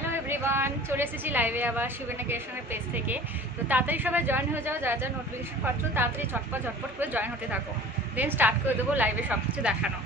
Hello everyone, চলে এসেছি লাইভে আবার শিবানী ক্রিয়েশনের পেজ থেকে। তো তাড়াতাড়ি সবাই জয়েন হয়ে যাও, যারা যা নোটিফিকেশন পাচ্ছ তাড়াতাড়ি ঝটপট করে জয়েন হতে থাকো। দেন স্টার্ট করে দেবো লাইভে সব কিছু দেখানো।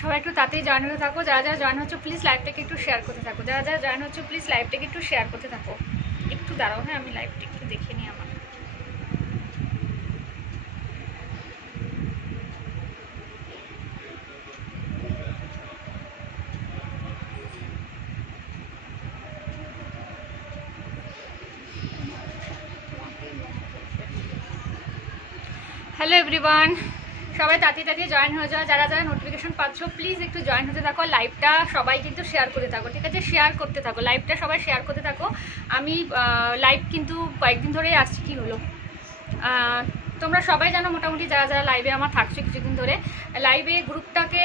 সবাই একটু তাড়াতাড়ি জয়েন হতে থাকো, যারা যারা জয়েন হচ্ছে প্লিজ লাইভটাকে একটু শেয়ার করতে থাকো। যারা যারা জয়েন হচ্ছে প্লিজ লাইভটাকে একটু শেয়ার করতে থাকো। একটু দাঁড়াও, হ্যাঁ আমি লাইভটা একটু দেখে নিই আমার। হ্যালো এভরিওয়ান, সবাই তাড়াতাড়ি জয়েন হয়ে যাও। যারা যারা নোটিফিকেশন পাচ্ছ প্লিজ একটু জয়েন হতে থাকো। লাইভটা সবাই কিন্তু শেয়ার করতে থাকো, ঠিক আছে? শেয়ার করতে থাকো, লাইভটা সবাই শেয়ার করতে থাকো। আমি লাইভ কিন্তু কয়েকদিন ধরেই আসছি। কী হলো, তোমরা সবাই জানো মোটামুটি যারা যারা লাইভে আমার থাকছে কিছুদিন ধরে, লাইভে গ্রুপটাকে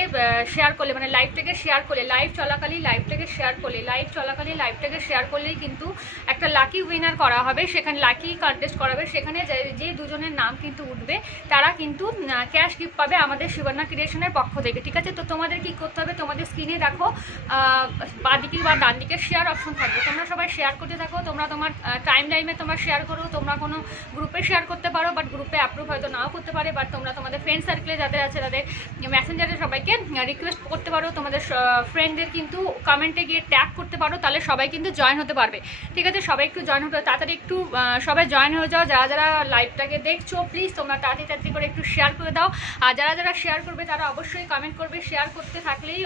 শেয়ার করলে, মানে লাইভটাকে শেয়ার করলে, লাইভ চলাকালীন লাইভটাকে শেয়ার করলে, লাইভ চলাকালীন লাইভটাকে শেয়ার করলেই কিন্তু একটা লাকি উইনার করা হবে। সেখানে লাকি কন্টেস্ট করাবে, সেখানে যে দুজনের নাম কিন্তু উঠবে তারা কিন্তু ক্যাশ গিফট পাবে আমাদের শিবান্না ক্রিয়েশনের পক্ষ থেকে, ঠিক আছে? তো তোমাদের কি করতে হবে, তোমাদের স্ক্রিনে দেখো বাঁদিকে বা ডান দিকে শেয়ার অপশন থাকবে। তোমরা সবাই শেয়ার করতে থাকো। তোমরা তোমার টাইম লাইনে তোমরা শেয়ার করো। তোমরা কোনো গ্রুপে শেয়ার করতে পারো, বাট গ্রুপে অ্যাপ্রুভ হয়তো নাও করতে পারে, বাট তোমরা তোমাদের ফ্রেন্ড সার্কেলে যাদের আছে তাদের মেসেঞ্জারে সবাইকে রিকোয়েস্ট করতে পারো। তোমাদের ফ্রেন্ডদের কিন্তু কমেন্টে গিয়ে ট্যাগ করতে পারো, তাহলে সবাই কিন্তু জয়েন হতে পারবে, ঠিক আছে? সবাই একটু জয়েন হতে, তাড়াতাড়ি একটু সবাই জয়েন হয়ে যাও। যারা যারা লাইভটাকে দেখছো প্লিজ তোমরা তাড়াতাড়ি করে একটু শেয়ার করে দাও। আর যারা যারা শেয়ার করবে তারা অবশ্যই কমেন্ট করবে। শেয়ার করতে থাকলেই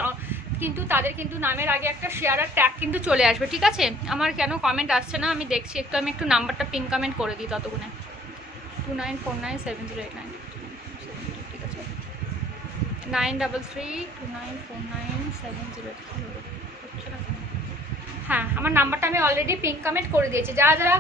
কিন্তু তাদের কিন্তু নামের আগে একটা শেয়ার আর ট্যাগ কিন্তু চলে আসবে, ঠিক আছে? আমার কেন কমেন্ট আসছে না আমি দেখছি, আমি একটু নাম্বারটা পিন কমেন্ট করে দিই ততক্ষণে। 29497089, ঠিক আছে? 933294970। হচ্ছে না? হ্যাঁ, আমার নাম্বারটা আমি অলরেডি পিন কমেন্ট করে দিয়েছি। যারা যারা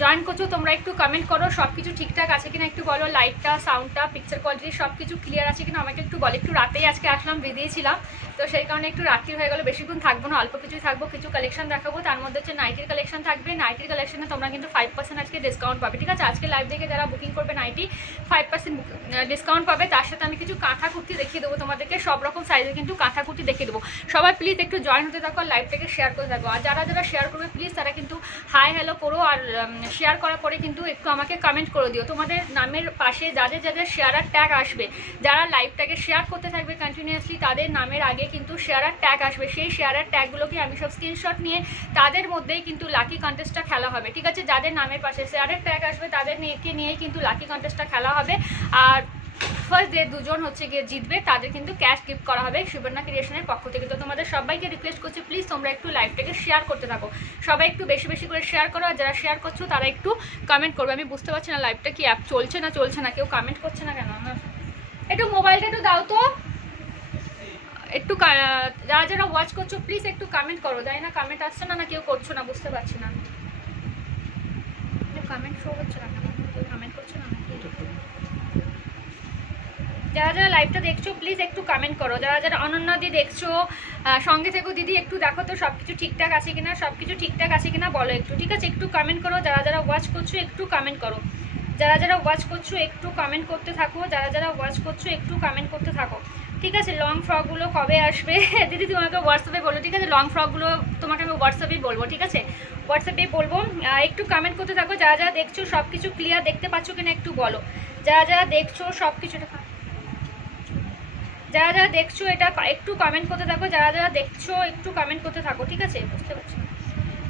জয়েন করছো তোমরা একটু কমেন্ট করো সব কিছু ঠিকঠাক আছে কিনা, একটু বলো। লাইটটা, সাউন্ডটা, পিকচার কোয়ালিটি সব কিছু ক্লিয়ার আছে কিনা আমাকে একটু বলো। একটু রাতেই আজকে আসলাম, বেরিয়েছিলাম, তো সেই কারণে একটু রাত্রি হয়ে গেলো। বেশিক্ষণ থাকবো না, অল্প কিছুই থাকবো। কিছু কালেকশন দেখাবো, তার মধ্যে হচ্ছে নাইটির কালেকশন থাকবে। নাইটির কালেকশনে তোমরা কিন্তু 5% আজকে ডিসকাউন্ট পাবে, ঠিক আছে? আজকে লাইভ দেখে যারা বুকিং করবে নাইটি 5% ডিসকাউন্ট পাবে। তার সাথে আমি কিছু কাঁথা কুর্তি দেখিয়ে দেবো তোমাদেরকে, সব রকম সাইজে কিন্তু কাঁথা কুর্তি দেখিয়ে দেবো। সবাই প্লিজ একটু জয়েন হতে থাকো, লাইভটাকে শেয়ার করে থাকো। আর যারা যারা শেয়ার করবে প্লিজ তারা কিন্তু হাই হ্যালো করো, আর শেয়ার করার পরে কিন্তু একটু আমাকে কমেন্ট করে দিও। তোমাদের নামের পাশে যাদের যাদের শেয়ার আর ট্যাগ আসবে, যারা লাইভটাকে শেয়ার করতে থাকবে কন্টিনিউয়াসলি, তাদের নামের আগে কিন্তু শেয়ার আর ট্যাগ আসবে। সেই শেয়ার আর ট্যাগগুলোকে আমি সব স্ক্রিনশট নিয়ে তাদের মধ্যেই কিন্তু লাকি কন্টেস্টটা খেলা হবে, ঠিক আছে? যাদের নামের পাশে শেয়ারের ট্যাগ আসবে তাদের নিয়েই কিন্তু লাকি কন্টেস্টটা খেলা হবে। আর ফার্স্ট যে দুজন হচ্ছে গিয়ে জিতবে তাদের কিন্তু ক্যাশ গিফট করা হবে সুবর্ণা ক্রিয়েশনের পক্ষ থেকে। তো তোমাদের সবাইকে রিকোয়েস্ট করছি প্লিজ তোমরা একটু লাইভটাকে শেয়ার করতে থাকো, সবাই একটু বেশি বেশি করে শেয়ার করো, আর যারা শেয়ার করছো তারা একটু কমেন্ট করবে। আমি বুঝতে পারছি না লাইভটা কি অ্যাপ চলছে না, কেউ কমেন্ট করছে না কেন? একটু মোবাইলটা একটু দাও তো, একটু যারা যারা ওয়াচ করছো প্লিজ একটু কমেন্ট করো। জানি না কমেন্ট আসছে না কেউ করছো না, বুঝতে পারছি না, কমেন্ট শো হচ্ছে না কেন, কেউ কমেন্ট করছো না নাকি? যারা যারা লাইভটা দেখছো প্লিজ একটু কমেন্ট করো। যারা যারা অনন্যা দি দেখছো সঙ্গে থেকো দিদি, একটু দেখো তো সব কিছু ঠিকঠাক আছে কিনা, সব কিছু ঠিকঠাক আছে কিনা বলো একটু, ঠিক আছে? একটু কমেন্ট করো। যারা যারা ওয়াচ করছো একটু কমেন্ট করো, যারা যারা ওয়াচ করছো একটু কমেন্ট করতে থাকো, যারা যারা ওয়াচ করছো একটু কমেন্ট করতে থাকো, ঠিক আছে? লং ফ্রকগুলো কবে আসবে দিদি তোমাকে হোয়াটসঅ্যাপে বলো, ঠিক আছে? লং ফ্রকগুলো তোমাকে আমি হোয়াটসঅ্যাপেই বলবো, ঠিক আছে? হোয়াটসঅ্যাপে বলবো। একটু কমেন্ট করতে থাকো। যারা যারা দেখছো সব কিছু ক্লিয়ার দেখতে পাচ্ছ কিনা একটু বলো। যারা যারা দেখছো সব কিছুটা, যারা যারা দেখছো এটা একটু কমেন্ট করতে থাকো, যারা যারা দেখছো একটু কমেন্ট করতে থাকো, ঠিক আছে? বুঝতে পারছি না।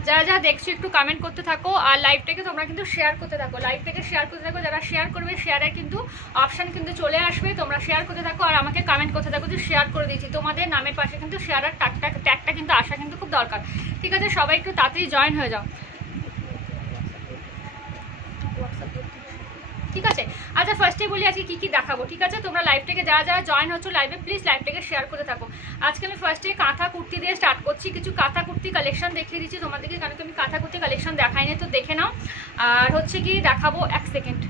যারা যারা দেখছো একটু কমেন্ট করতে থাকো, আর লাইভটাকে তোমরা কিন্তু শেয়ার করতে থাকো, লাইভটাকে শেয়ার করতে থাকো। যারা শেয়ার করবে শেয়ারের কিন্তু অপশান কিন্তু চলে আসবে, তোমরা শেয়ার করতে থাকো আর আমাকে কমেন্ট করতে থাকো যে শেয়ার করে দিয়েছি। তোমাদের নামের পাশে কিন্তু শেয়ারের ট্যাগটা কিন্তু আসা কিন্তু খুব দরকার, ঠিক আছে? সবাই একটু তাড়াতাড়ি জয়েন হয়ে যাও, ঠিক আছে? আচ্ছা ফার্স্টে বলি আজকে কী কী দেখাবো, ঠিক আছে? তোমরা লাইভটাকে যারা যারা জয়েন হচ্ছ লাইভে প্লিজ লাইভটাকে শেয়ার করে থাকো। আজকে আমি ফার্স্টে কাঁথা কুর্তি দিয়ে স্টার্ট করছি, কিছু কাঁথা কুর্তি কালেকশন দেখিয়ে দিচ্ছি তোমাদেরকে, কারণ আমি কাঁথা কুর্তি কালেকশন দেখাইনি, তো দেখে নাও। আর হচ্ছে কি দেখাবো, এক সেকেন্ড,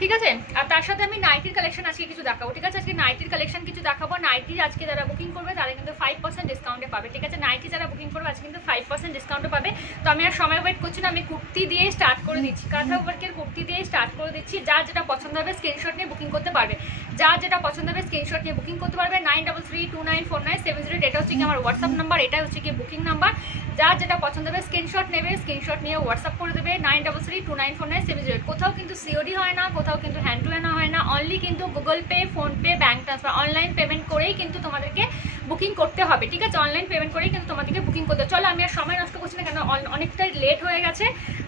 ঠিক আছে? আর তার সাথে আমি নাইটির কালেকশন আজকে কিছু দেখাবো, ঠিক আছে? আজকে নাইটির কালেকশন কিছু দেখাবো। নাইটি আজকে যারা বুকিং করবে তারা কিন্তু 5% ডিসকাউন্টে পাবে, ঠিক আছে? নাইটি যারা বুকিং করবে আজকে কিন্তু 5% ডিসকাউন্টে পাবে। তো আমি আর সময় ওয়েট করছি না, আমি কুর্তি দিয়ে স্টার্ট করে দিচ্ছি, কাঁথা ওয়ার্কের কুর্তি দিয়ে স্টার্ট করে দিচ্ছি। যার যেটা পছন্দ হবে স্ক্রিনশট নিয়ে বুকিং করতে পারবে, যার যেটা পছন্দ হবে স্ক্রিনশট নিয়ে বুকিং করতে পারবে। 9332949708 এটা হচ্ছে কি আমার হোয়াটসঅ্যাপ নাম্বার, এটা হচ্ছে কি বুকিং নাম্বার। যার যেটা পছন্দ হবে স্ক্রিনশট নেবে, স্ক্রিনশট নিয়ে হোয়াটসঅ্যাপ করে দেবে 9332949708। কোথাও কিন্তু সিওডি হয় না, কোথাও কিন্তু হ্যান্ড টু হ্যান্ড হয় না, অনলি কিন্তু Google pay, PhonePe, bank transfer, online payment করেই কিন্তু তোমাদেরকে বুকিং করতে হবে, ঠিক আছে? অনলাইন পেমেন্ট করেই কিন্তু তোমাদেরকে বুকিং করতে হবে। চলো আমি আর সময় নষ্ট করছি না, কেন অনেকটাই লেট হয়ে গেছে,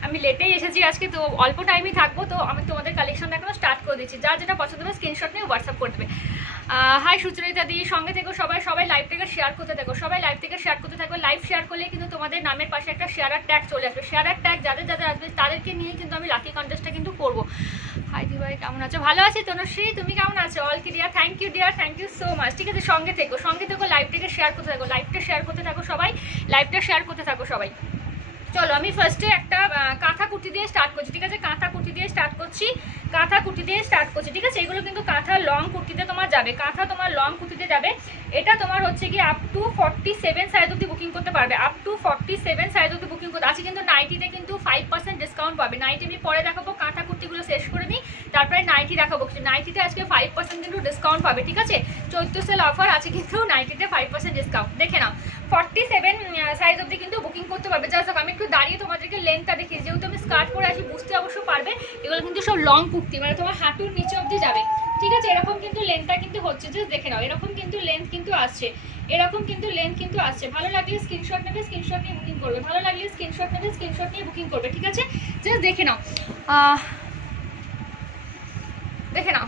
আমি লেটেই এসেছি আজকে, তো অল্প টাইমই থাকবো, তো আমি তোমাদের কালেকশন দেখানো স্টার্ট করে দিচ্ছি। যার যেটা পছন্দ হবে স্ক্রিনশট নিয়ে হোয়াটসঅ্যাপ করে দেবে। হাই সুচরিতা দি, সঙ্গে থেকো সবাই, সবাই লাইভ থেকে শেয়ার করতে থাকো, সবাই লাইভ থেকে শেয়ার করতে থাকো। লাইভ শেয়ার করলে কিন্তু তোমাদের নামের পাশে একটা শেয়ারার ট্যাগ চলে আসবে, শেয়ারার ট্যাগ যাদের যাদের আসবে তাদেরকে নিয়ে কিন্তু আমি লাকি কন্টেস্টটা কিন্তু করবো। হাই দি ভাই, কেমন আছো? ভালো আছি তনুশ্রী, তুমি কেমন আছো? All clear, thank you dear, thank you so much, ঠিক আছে? সঙ্গে থেকো, সঙ্গে থেকো, লাইভটাকে শেয়ার করতে থাকো, লাইভটা শেয়ার করতে থাকো সবাই, লাইভটা শেয়ার করতে থাকো সবাই। চলো আমি ফার্স্টে একটা কাঁথা কুর্তি দিয়ে স্টার্ট করছি, ঠিক আছে? কাঁথা কুর্তি দিয়ে স্টার্ট করছি, কাঁথা কুর্তি দিয়ে স্টার্ট করছি, ঠিক আছে? এগুলো কিন্তু কাঁথা লং কুর্তিতে তোমার যাবে, কাঁথা তোমার লং কুর্তিতে যাবে। এটা তোমার হচ্ছে কি আপ টু 47 সাইজ অব্দি বুকিং করতে পারবে, আপ টু 47 সাইজ অব্দি বুকিং করতে আছে। কিন্তু নাইটিতে কিন্তু 5% ডিসকাউন্ট পাবে। নাইটি আমি পরে দেখাবো, কাঁথা কুর্তিগুলো শেষ করে নিই, তারপরে নাইটি দেখাবো। নাইটিতে আজকে 5% কিন্তু ডিসকাউন্ট পাবে, ঠিক আছে? চৈত্র সেল অফার আছে কিন্তু নাইটিতে 5% ডিসকাউন্ট, দেখে নাও। 47 সাইজ অব্দি কিন্তু বুকিং করতে পারবে। জাস্ট আমি একটু দাঁড়িয়ে তোমাদেরকে লেন্থটা দেখিয়ে, যেহেতু আমি স্কার্ট পরে আসি বুঝতে অবশ্য পারবে, এগুলো কিন্তু সব লং কুর্তি, মানে তোমার হাঁটুর নিচে অব্দি যাবে, ঠিক আছে? এরকম কিন্তু লেন্থটা কিন্তু হচ্ছে, জাস্ট দেখে নাও, এরকম কিন্তু লেন্থ কিন্তু আসছে, এরকম কিন্তু লেন্থ কিন্তু আসছে। ভালো লাগলে স্ক্রিনশট নেবে, স্ক্রিনশট নিয়ে বুকিং করবে, ভালো লাগলে স্ক্রিনশট নেবে, স্ক্রিনশট নিয়ে বুকিং করবে, ঠিক আছে? জাস্ট দেখে নাও, দেখে নাও।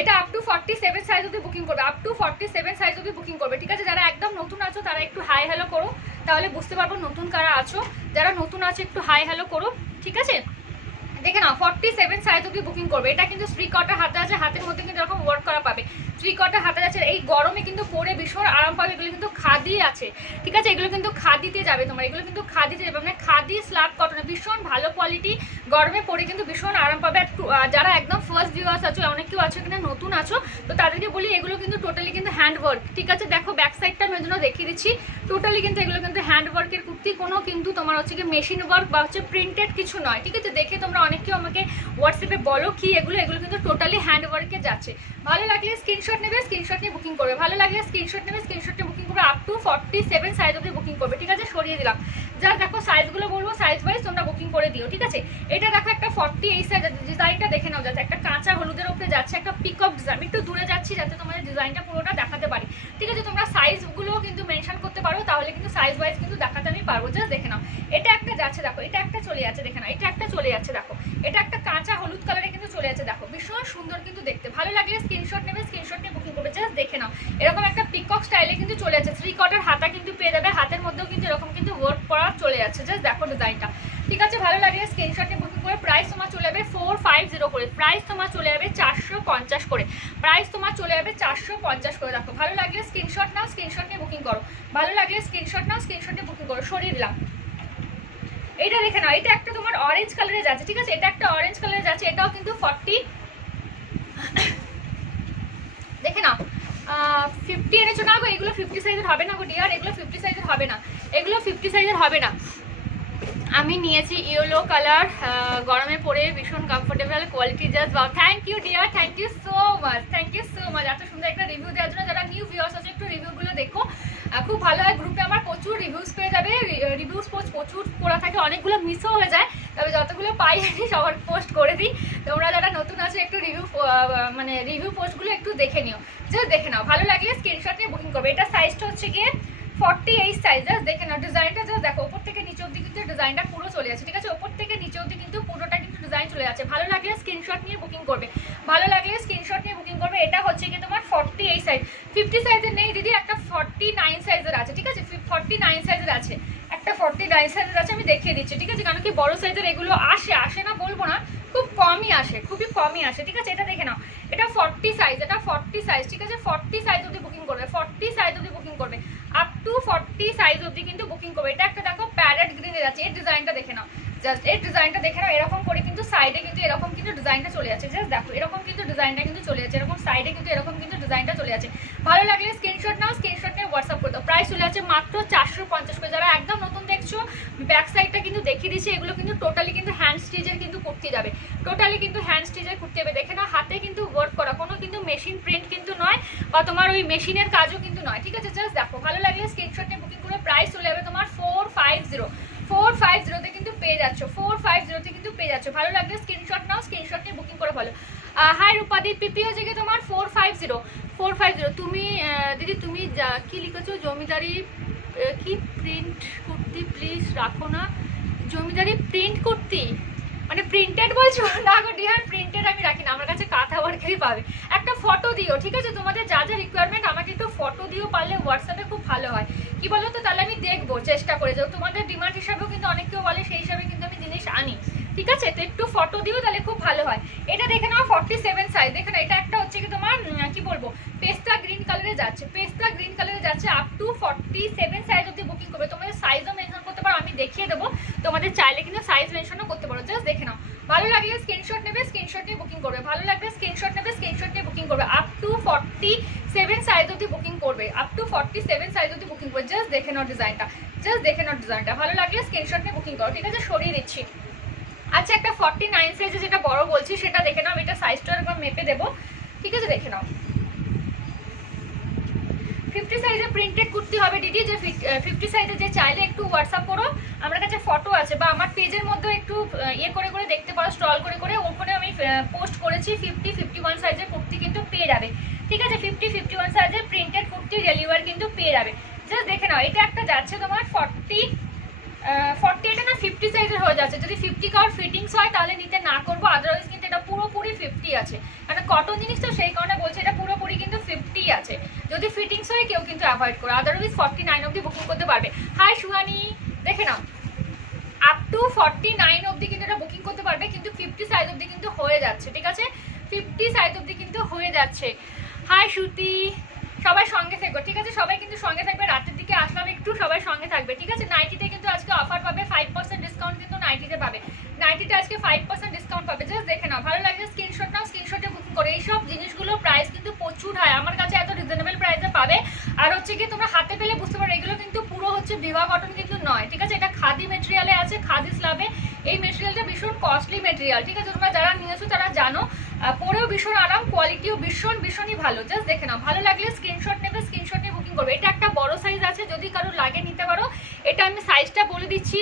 এটা আপ টু 47 সাইজ অব্দি বুকিং করবে, আপ টু 47 সাইজ অব্দি বুকিং করবে, ঠিক আছে? যারা একদম নতুন আছো তারা একটু হাই হ্যালো করো, তাহলে বুঝতে পারবো নতুন কারা আছো। যারা নতুন আছে একটু হাই হ্যালো করো, ঠিক আছে? দেখে নাও 47 সাইজ অব্দি বুকিং করবে। এটা কিন্তু থ্রি কটার হাতে আছে, হাতের মধ্যে কিন্তু এরকম ওয়ার্ক করা পাবে, থ্রি কটার হাতে আছে। এই গরমে কিন্তু পরে ভীষণ আরাম পাবে। এগুলো কিন্তু খাদি আছে, ঠিক আছে? এগুলো কিন্তু খাদিতে যাবে তোমার, এগুলো কিন্তু খাদিতে যাবে, মানে খাদি স্ল্যাব কটনে, ভীষণ ভালো কোয়ালিটি, গরমে পরে কিন্তু ভীষণ আরাম পাবে। যারা একদম ফার্স্ট ভিউয়ার্স আছো, অনেক কেউ আছো কিনা নতুন আছো, তো তাদেরকে বলি এগুলো কিন্তু টোটালি কিন্তু হ্যান্ড ওয়ার্ক, ঠিক আছে? দেখো ব্যাক সাইডটা আমি জন্য দেখিয়ে দিচ্ছি, টোটালি কিন্তু এগুলো কিন্তু হ্যান্ড ওয়ার্কের কুর্তি, কোনো কিন্তু তোমার হচ্ছে কি মেশিন ওয়ার্ক বা হচ্ছে প্রিন্টেড কিছু নয়, ঠিক আছে? দেখে তোমরা অনেক কেউ আমাকে হোয়াটসঅ্যাপে বলো কি এগুলো, এগুলো কিন্তু টোটালি হ্যান্ড ওয়ার্কে যাচ্ছে। ভালো লাগলে স্ক্রিনশট নেবে, স্ক্রিনশট নিয়ে বুকিং করবে, ভালো লাগলে স্ক্রিনশট নেবে, স্ক্রিনশট নিয়ে বুকিং করবে, আপ টু 47 সাইজ অব্দি বুকিং করবে, ঠিক আছে? সরিয়ে দিলাম। জাস্ট দেখো সাইজগুলো বলবো, সাইজ ওয়াইজ তোমরা বুকিং করে দিও, ঠিক আছে। এটা দেখো একটা 40 এই সাইজ, ডিজাইনটা দেখে নাও, যাতে একটা কাঁচা হলুদের উপরে যাচ্ছে একটা পিকক ডিজাইন। একটু দূরে যাচ্ছি যাতে তোমাদের ডিজাইনটা পুরোটা দেখাতে পারি, ঠিক আছে। তোমরা সাইজগুলো কিন্তু মেনশন করতে পারো, তাহলে কিন্তু সাইজ ওয়াইজ কিন্তু দেখাতে আমি পারবো। জাস্ট দেখে নাও, এটা একটা যাচ্ছে দেখো, এটা একটা চলে যাচ্ছে দেখে নাও, এটা একটা চলে যাচ্ছে দেখো, এটা একটা কাঁচা হলুদ কালারে কিন্তু চলে যাচ্ছে দেখো, ভীষণ সুন্দর কিন্তু দেখতে। ভালো লাগলে স্ক্রিনশট নেবে, স্ক্রিনশট নিয়ে বুকিং করবে। জাস্ট দেখে নাও, এরকম একটা পিকক স্টাইলে কিন্তু চলে যাচ্ছে, 3/4 হাতা কিন্তু পেয়ে যাবে, হাতের মধ্যেও কিন্তু এরকম কিন্তু ওয়ার্ক করা চলে যাচ্ছে। জাস্ট দেখো ডিজাইনটা, ঠিক আছে। ভালো লাগলে স্ক্রিনশট নিয়ে বুকিং করে। প্রাইস তোমার চলে যাবে 450 করে, প্রাইস তোমার চলে যাবে 450 করে, প্রাইস তোমার চলে যাবে 450 করে। দেখো ভালো লাগলে স্ক্রিনশট নাও, স্ক্রিনশট নিয়ে বুকিং করো। ভালো লাগলে স্ক্রিনশট নাও, স্ক্রিনশট নিয়ে বুকিং করো। সরিয়ে দিলাম। এটা দেখে নাও, এটা একটা তোমার অরেঞ্জ কালারে যাচ্ছে, ঠিক আছে, এটা একটা অরেঞ্জ কালারে যাচ্ছে, এটাও কিন্তু 40 দেখে নাও 50 এনেছো না গো, এগুলো 50 সাইজের হবে না গো ডিয়ার, এগুলো 50 সাইজের হবে না, এগুলো 50 সাইজের হবে না। আমি নিয়েছি ইয়েলো কালার, গরমে পরে ভীষণ comfortable, quality just wow. Thank you dear, thank you so much, thank you so much এত সুন্দর একটা রিভিউ দেওয়ার জন্য। যারা নিউ ভিউয়ার্স আছে একটু রিভিউগুলো দেখো, খুব ভালো হয়। গ্রুপে আমার প্রচুর রিভিউজ পেয়ে যাবে, রিভিউজ পোস্ট প্রচুর করা থাকে, অনেকগুলো মিসও হয়ে যায়, তবে যতগুলো পাই আমি সবার পোস্ট করে দিই। তোমরা যারা নতুন আছো একটু রিভিউ মানে রিভিউ পোস্টগুলো একটু দেখে নিও, জাস্ট দেখে নাও। ভালো লাগলে স্ক্রিনশট নিয়ে বুকিং করবে। এটা সাইজটা হচ্ছে গিয়ে 48 সাইজ। জাস্ট দেখে নাও ডিজাইনটা, জাস্ট দেখো ওপর থেকে নিচে অবধি কিন্তু ডিজাইনটা পুরো চলে যাচ্ছে, ঠিক আছে, ওপর থেকে নিচে অবধি কিন্তু পুরোটা কিন্তু ডিজাইন চলে যাচ্ছে। ভালো লাগলে স্ক্রিনশট নিয়ে বুকিং করবে, ভালো লাগলে স্ক্রিনশট নিয়ে বুকিং করবে। এটা হচ্ছে কি তোমার 48 সাইজ, 50 সাইজের নেই দিদি, একটা 49 সাইজের আছে, ঠিক আছে, 49 সাইজের আছে, একটা 49 সাইজের আছে, আমি দেখিয়ে দিচ্ছি, ঠিক আছে। কারণ কি বড় সাইজের এগুলো আসে না বলবো না, খুব কমই আসে, খুবই কমই আসে, ঠিক আছে। এটা দেখে নাও, এটা 40 সাইজ, এটা 40 সাইজ, ঠিক আছে, 40 সাইজ অবধি বুকিং করবে, 40 সাইজ অবধি বুকিং করবে, আপ টু 40 সাইজ অবধি কিন্তু বুকিং করবে। এটা একটা দেখো প্যারেট গ্রিনে যাচ্ছে, এর ডিজাইনটা দেখে নাও, জাস্ট এর ডিজাইনটা দেখে নাও, এরকম করে কিন্তু সাইডে কিন্তু এরকম কিন্তু ডিজাইনটা চলে যাচ্ছে। জাস্ট দেখো এরকম কিন্তু ডিজাইনটা কিন্তু চলে যাচ্ছে, এরকম সাইডে কিন্তু এরকম কিন্তু ডিজাইনটা চলে যাচ্ছে। ভালো লাগলে স্ক্রিনশট নাও, স্ক্রিনশট নিয়ে হোয়াটসঅ্যাপ করে দাও। প্রাইস চলে যাচ্ছে মাত্র 450 করে। যারা একদম নতুন দেখছো, ব্যাক সাইডটা কিন্তু দেখিয়ে দিচ্ছি, এগুলো কিন্তু টোটালি কিন্তু হ্যান্ড স্টিচের কিন্তু কুর্তি যাবে, টোটালি কিন্তু হ্যান্ড স্টিচের কুর্তি যাবে। দেখে নাও হাতে কিন্তু ওয়ার্ক করা, কোনো কিন্তু মেশিন প্রিন্ট কিন্তু নয়, বা তোমার ওই মেশিনের কাজও কিন্তু নয়, ঠিক আছে। জাস্ট দেখো ভালো লাগলে স্ক্রিনশট নিয়ে বুকিং করে। প্রাইস চলে যাবে তোমার 450 তে কিন্তু পেয়ে যাচ্ছ, 450 তে কিন্তু পেয়ে যাচ্ছ। ভালো লাগলে স্ক্রিনশট নাও, স্ক্রিনশট নিয়ে বুকিং করে ভালো। হাই রূপাদি, পিপি হচ্ছে কি তোমার 450। তুমি দিদি তুমি কি লিখেছো, জমিদারি কি প্রিন্ট কুর্তি প্লিজ রাখো না, জমিদারি প্রিন্ট কুর্তি মানে প্রিন্টেড বলছো না গো ডিয়ার, প্রিন্টেড আমি রাখি না, আমার কাছে কাঁথা ওয়ার্কেরই পাবে। একটা ফটো দিও, ঠিক আছে, তোমাদের যা যা রিকোয়ারমেন্ট আমাকে একটু ফটো দিও, পারলে হোয়াটসঅ্যাপে খুব ভালো হয়, কি বলো তো, তাহলে আমি দেখবো, চেষ্টা করে যাও। তোমাদের ডিমান্ড হিসাবেও কিন্তু অনেক কেউ বলে, সেই হিসাবে কিন্তু আমি জিনিস আনি, ঠিক আছে, তো একটু ফটো দিও তাহলে খুব ভালো হয়। এটা দেখে নাও 47 সাইজ, দেখে না, এটা একটা হচ্ছে কি তোমার কি বলবো পেস্তা গ্রিন কালারে যাচ্ছে, পেস্তা গ্রিন কালারে যাচ্ছে, আপ টু 47 সাইজ অবধি বুকিং করবে। তোমাদের সাইজও মেনশন করতে পারো, আমি দেখিয়ে দেবো, তোমাদের চাইলে কিন্তু সাইজ মেনশনও করতে পারো। জাস্ট দেখে নাও, ভালো লাগলে স্ক্রিনশট নেবে, স্ক্রিনশট নিয়ে বুকিং করবে, ভালো লাগলে স্ক্রিনশট নেবে, স্ক্রিনশট নিয়ে বুকিং করবে, আপ টু 47 সাইজ অবধি বুকিং করবে, আপ টু 47 সাইজ অবধি বুকিং করবে। জাস্ট দেখে নাও ডিজাইনটা, জাস্ট দেখে নাও ডিজাইনটা, ভালো লাগলে স্ক্রিনশট নিয়ে বুকিং করো, ঠিক আছে। সরিয়ে দিচ্ছি। আচ্ছা একটা 49 সাইজে যেটা বড় বলছি সেটা দেখে নাও, এটা সাইজটা একবার মেপে দেবো, ঠিক আছে, দেখে নাও। 50 সাইজে প্রিন্টেড কুর্তি হবে দিদি, যে 50 সাইজে যে চাইলে একটু হোয়াটসঅ্যাপ করো, আমার কাছে ফটো আছে, বা আমার পেজের মধ্যে একটু ইয়ে করে করে দেখতে পারো, স্ক্রল করে করে, ওখানে আমি পোস্ট করেছি 51 সাইজের কুর্তি কিন্তু পেয়ে যাবে, ঠিক আছে, 51 সাইজের প্রিন্টেড কুর্তি ডেলিভার কিন্তু পেয়ে যাবে। জাস্ট দেখে নাও, এটা একটা যাচ্ছে তোমার 40 এটা না 50 সাইজের হয়ে যাচ্ছে, যদি 50 কাউর ফিটিংস হয় তাহলে নিতে না করবো, আদারওয়াইজ কিন্তু এটা পুরোপুরি 50 আছে, কারণ কটন জিনিস তো সেই কারণে বলছে, এটা পুরোপুরি কিন্তু 50 আছে, যদি ফিটিংস হয় কেউ কিন্তু অ্যাভয়েড করো, আদারওয়াইজ 49 অবধি বুকিং করতে পারবে। হাই সুহানি, দেখে নাও আপ টু 49 অবধি কিন্তু এটা বুকিং করতে পারবে, কিন্তু 50 সাইজ অবধি কিন্তু হয়ে যাচ্ছে, ঠিক আছে, 50 সাইজ অবধি কিন্তু হয়ে যাচ্ছে। হাই শ্রুতি, সবাই সঙ্গে থাকবে, ঠিক আছে, সবাই কিন্তু সঙ্গে থাকবে, রাতের দিকে আসলাম একটু, সবাই সঙ্গে থাকবে, ঠিক আছে। নাইটিতে কিন্তু আজকে অফার পাবে, 5% ডিসকাউন্ট কিন্তু নাইটিতে পাবে, নাইটিতে আজকে 5% ডিসকাউন্ট পাবে। জাস্ট দেখে নাও, ভালো লাগলে স্ক্রিনশট নাও, স্ক্রিনশটে বুকিং করে। এইসব জিনিসগুলো প্রাইস কিন্তু প্রচুর হয়, আমার কাছে এত রিজনেবল প্রাইসে পাবে। আর হচ্ছে কি তোমরা হাতে পেলে বুঝতে পারো, এগুলো কিন্তু পুরো হচ্ছে বিভা কটন কিন্তু নয়, ঠিক আছে, এটা খাদি মেটেরিয়ালে আছে, খাদি স্ল্যাবে। এই মেটেরিয়ালটা ভীষণ কস্টলি মেটেরিয়াল, ঠিক আছে, তোমরা যারা নিয়েছো তারা জানো, পরেও ভীষণ আরাম, কোয়ালিটিও ভীষণই ভালো। জাস্ট দেখে নাও, ভালো লাগলে স্ক্রিনশট নেবে, স্ক্রিনশট নিয়ে বুকিং বুকিং করবে। এটা একটা বড় সাইজ আছে, যদি কারো লাগে নিতে পারো। এটা আমি সাইজটা বলে দিচ্ছি,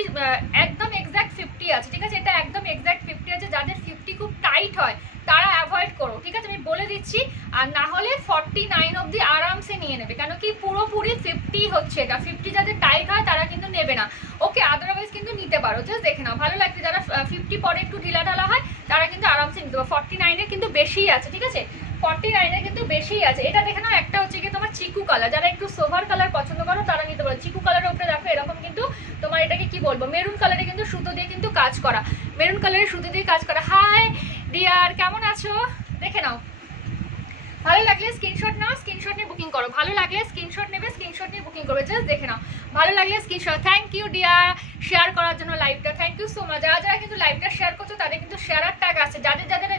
একদম এক্স্যাক্ট 50 আছে, ঠিক আছে? এটা একদম এক্স্যাক্ট 50 আছে। যাদের 50 খুব টাইট হয় তারা অ্যাভয়েড করো, ঠিক আছে? আমি বলে দিচ্ছি। আর না হলে 49 অবধি আরামসে নিয়ে নেবে, কেন কি পুরোপুরি 50 হচ্ছে এটা। 50 যাদের টাইট হয় তারা কিন্তু নেবে না, ওকে? আদারওয়াইজ কিন্তু নিতে পারো, জাস্ট দেখে নাও। ভালো লাগছে, যারা 50 পরে একটু ঢিলা ঢালা হয় তারা কিন্তু আরামসে নিতে পারো। 49-এর কিন্তু বেশিই আছে, ঠিক আছে? 49-এর কিন্তু বেশিই আছে। এটা দেখে নাও, একটা হচ্ছে কি তোমার চিকু কালার, যারা একটু সোভার কালার পছন্দ করো তারা নিতে পারো। চিকু কালারের উপরে দেখো এরকম কিন্তু তোমার এটাকে কি বলবো, মেরুন কালারে কিন্তু সুতো দিয়ে কিন্তু কাজ করা, মেরুন কালারের সুতো দিয়ে কাজ করা। হাই ডিয়ার, কেমন আছো? দেখে নাও, ভালো লাগলে স্ক্রিনশট নাও, স্ক্রিনশট নিয়ে বুকিং করো। ভালো লাগলে স্ক্রিনশট নেবে, স্ক্রিনশট নিয়ে বুকিং করবে, জাস্ট দেখে নাও। ভালো লাগলে screenshot. Thank you dear share করার জন্য লাইভটা, থ্যাংক ইউ সো মাচ। যারা যারা কিন্তু লাইভটা শেয়ার করছো তাদের কিন্তু শেয়ারার ট্যাগ আছে, যাদের যাদের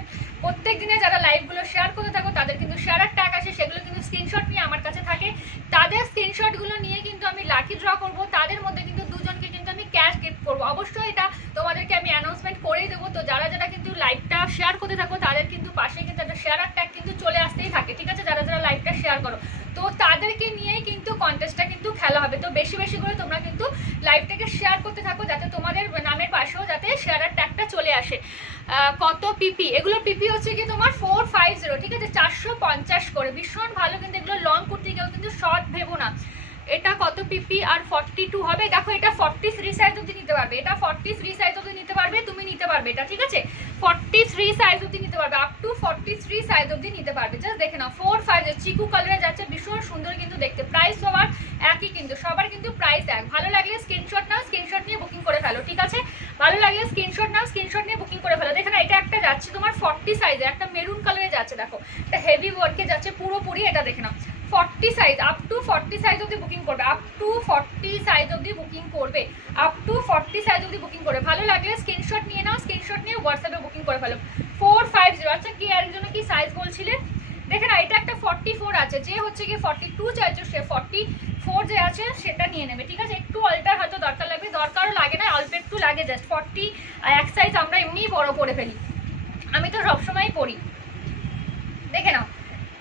প্রত্যেক দিনে যারা লাইভগুলো শেয়ার করতে থাকো তাদের কিন্তু শেয়ারার ট্যাগ আছে, সেগুলো কিন্তু স্ক্রিনশট নিয়ে আমার কাছে থাকে। তাদের স্ক্রিনশটগুলো নিয়ে কিন্তু আমি লাকি ড্র করবো, তাদের মধ্যে কিন্তু দুজনকে কিন্তু আমি ক্যাশ গিফট করবো। অবশ্যই এটা তোমাদেরকে আমি অ্যানাউন্সমেন্ট করেই দেবো। তো যারা যারা কিন্তু লাইভটা শেয়ার করতে থাকো তাদের কিন্তু পাশে কিন্তু একটা শেয়ারার ট্যাগ কিন্তু চলে আসতেই থাকে, ঠিক আছে? যারা যারা লাইভটা শেয়ার করো তো তাদেরকে নিয়েই কিন্তু কন্টেস্টটা কিন্তু খেলা হবে। তো বেশি বেশি করে তোমরা কিন্তু লাইভটাকে শেয়ার করতে থাকো, যাতে তোমাদের নামের পাশেও যাতে শেয়ারার ট্যাগটা চলে আসে। কত পিপি? এগুলো পিপি হচ্ছে কি তোমার 450, ঠিক আছে? 450 করে, ভীষণ ভালো কিন্তু এগুলো। লং কুর্তি কেউ কিন্তু শর্ট ভেবো না। এটা কত পিপি আর 42 হবে? দেখো এটা 43 সাইজ অবধি নিতে পারবে, এটা 43 সাইজ অবধি নিতে পারবে, তুমি নিতে পারবে এটা, ঠিক আছে? 43 সাইজ অবধি নিতে পারবে, আপ টু 43 সাইজ অবধি নিতে পারবে। জাস্ট দেখে নাও, 45 চিকু কালারে যাচ্ছে, ভীষণ সুন্দর কিন্তু দেখতে। প্রাইস সবার একই কিন্তু, সবার কিন্তু প্রাইস এক। ভালো লাগলে স্ক্রিনশট নাও, স্ক্রিনশট নিয়ে বুকিং করে ফেলো, ঠিক আছে? ভালো লাগলে স্ক্রিনশট নাও, স্ক্রিনশট নিয়ে বুকিং করে ফেলো। দেখে না, এটা একটা যাচ্ছে তোমার 40 সাইজে, একটা মেরুন কালারে যাচ্ছে, দেখো এটা হেভি ওয়ার্কে যাচ্ছে পুরোপুরি। এটা দেখে নাও 40 সাইজ, আপ টু 40 সাইজ অবধি বুকিং করবে, আপ টু 40 সাইজ অবধি বুকিং করবে, আপ টু 40 সাইজ অবধি বুকিং করবে। ভালো লাগলে স্ক্রিনশট নিয়ে নাও, স্ক্রিনশট নিয়ে হোয়াটসঅ্যাপে বুকিং করে ফেলো। 450। আচ্ছা, কি আর জন্য কি সাইজ বলছিলে? দেখে না, এটা একটা 44 আছে, যে হচ্ছে কি 42 চাইছো সে 44 যে আছে সেটা নিয়ে নেবে, ঠিক আছে? একটু অল্টার হয়তো দরকার লাগবে, দরকারও লাগে না, অল্প একটু লাগে, জাস্ট 40 এক সাইজ আমরা এমনিই বড় পরে ফেলি, আমি তো সবসময়ই পরি। দেখে নাও,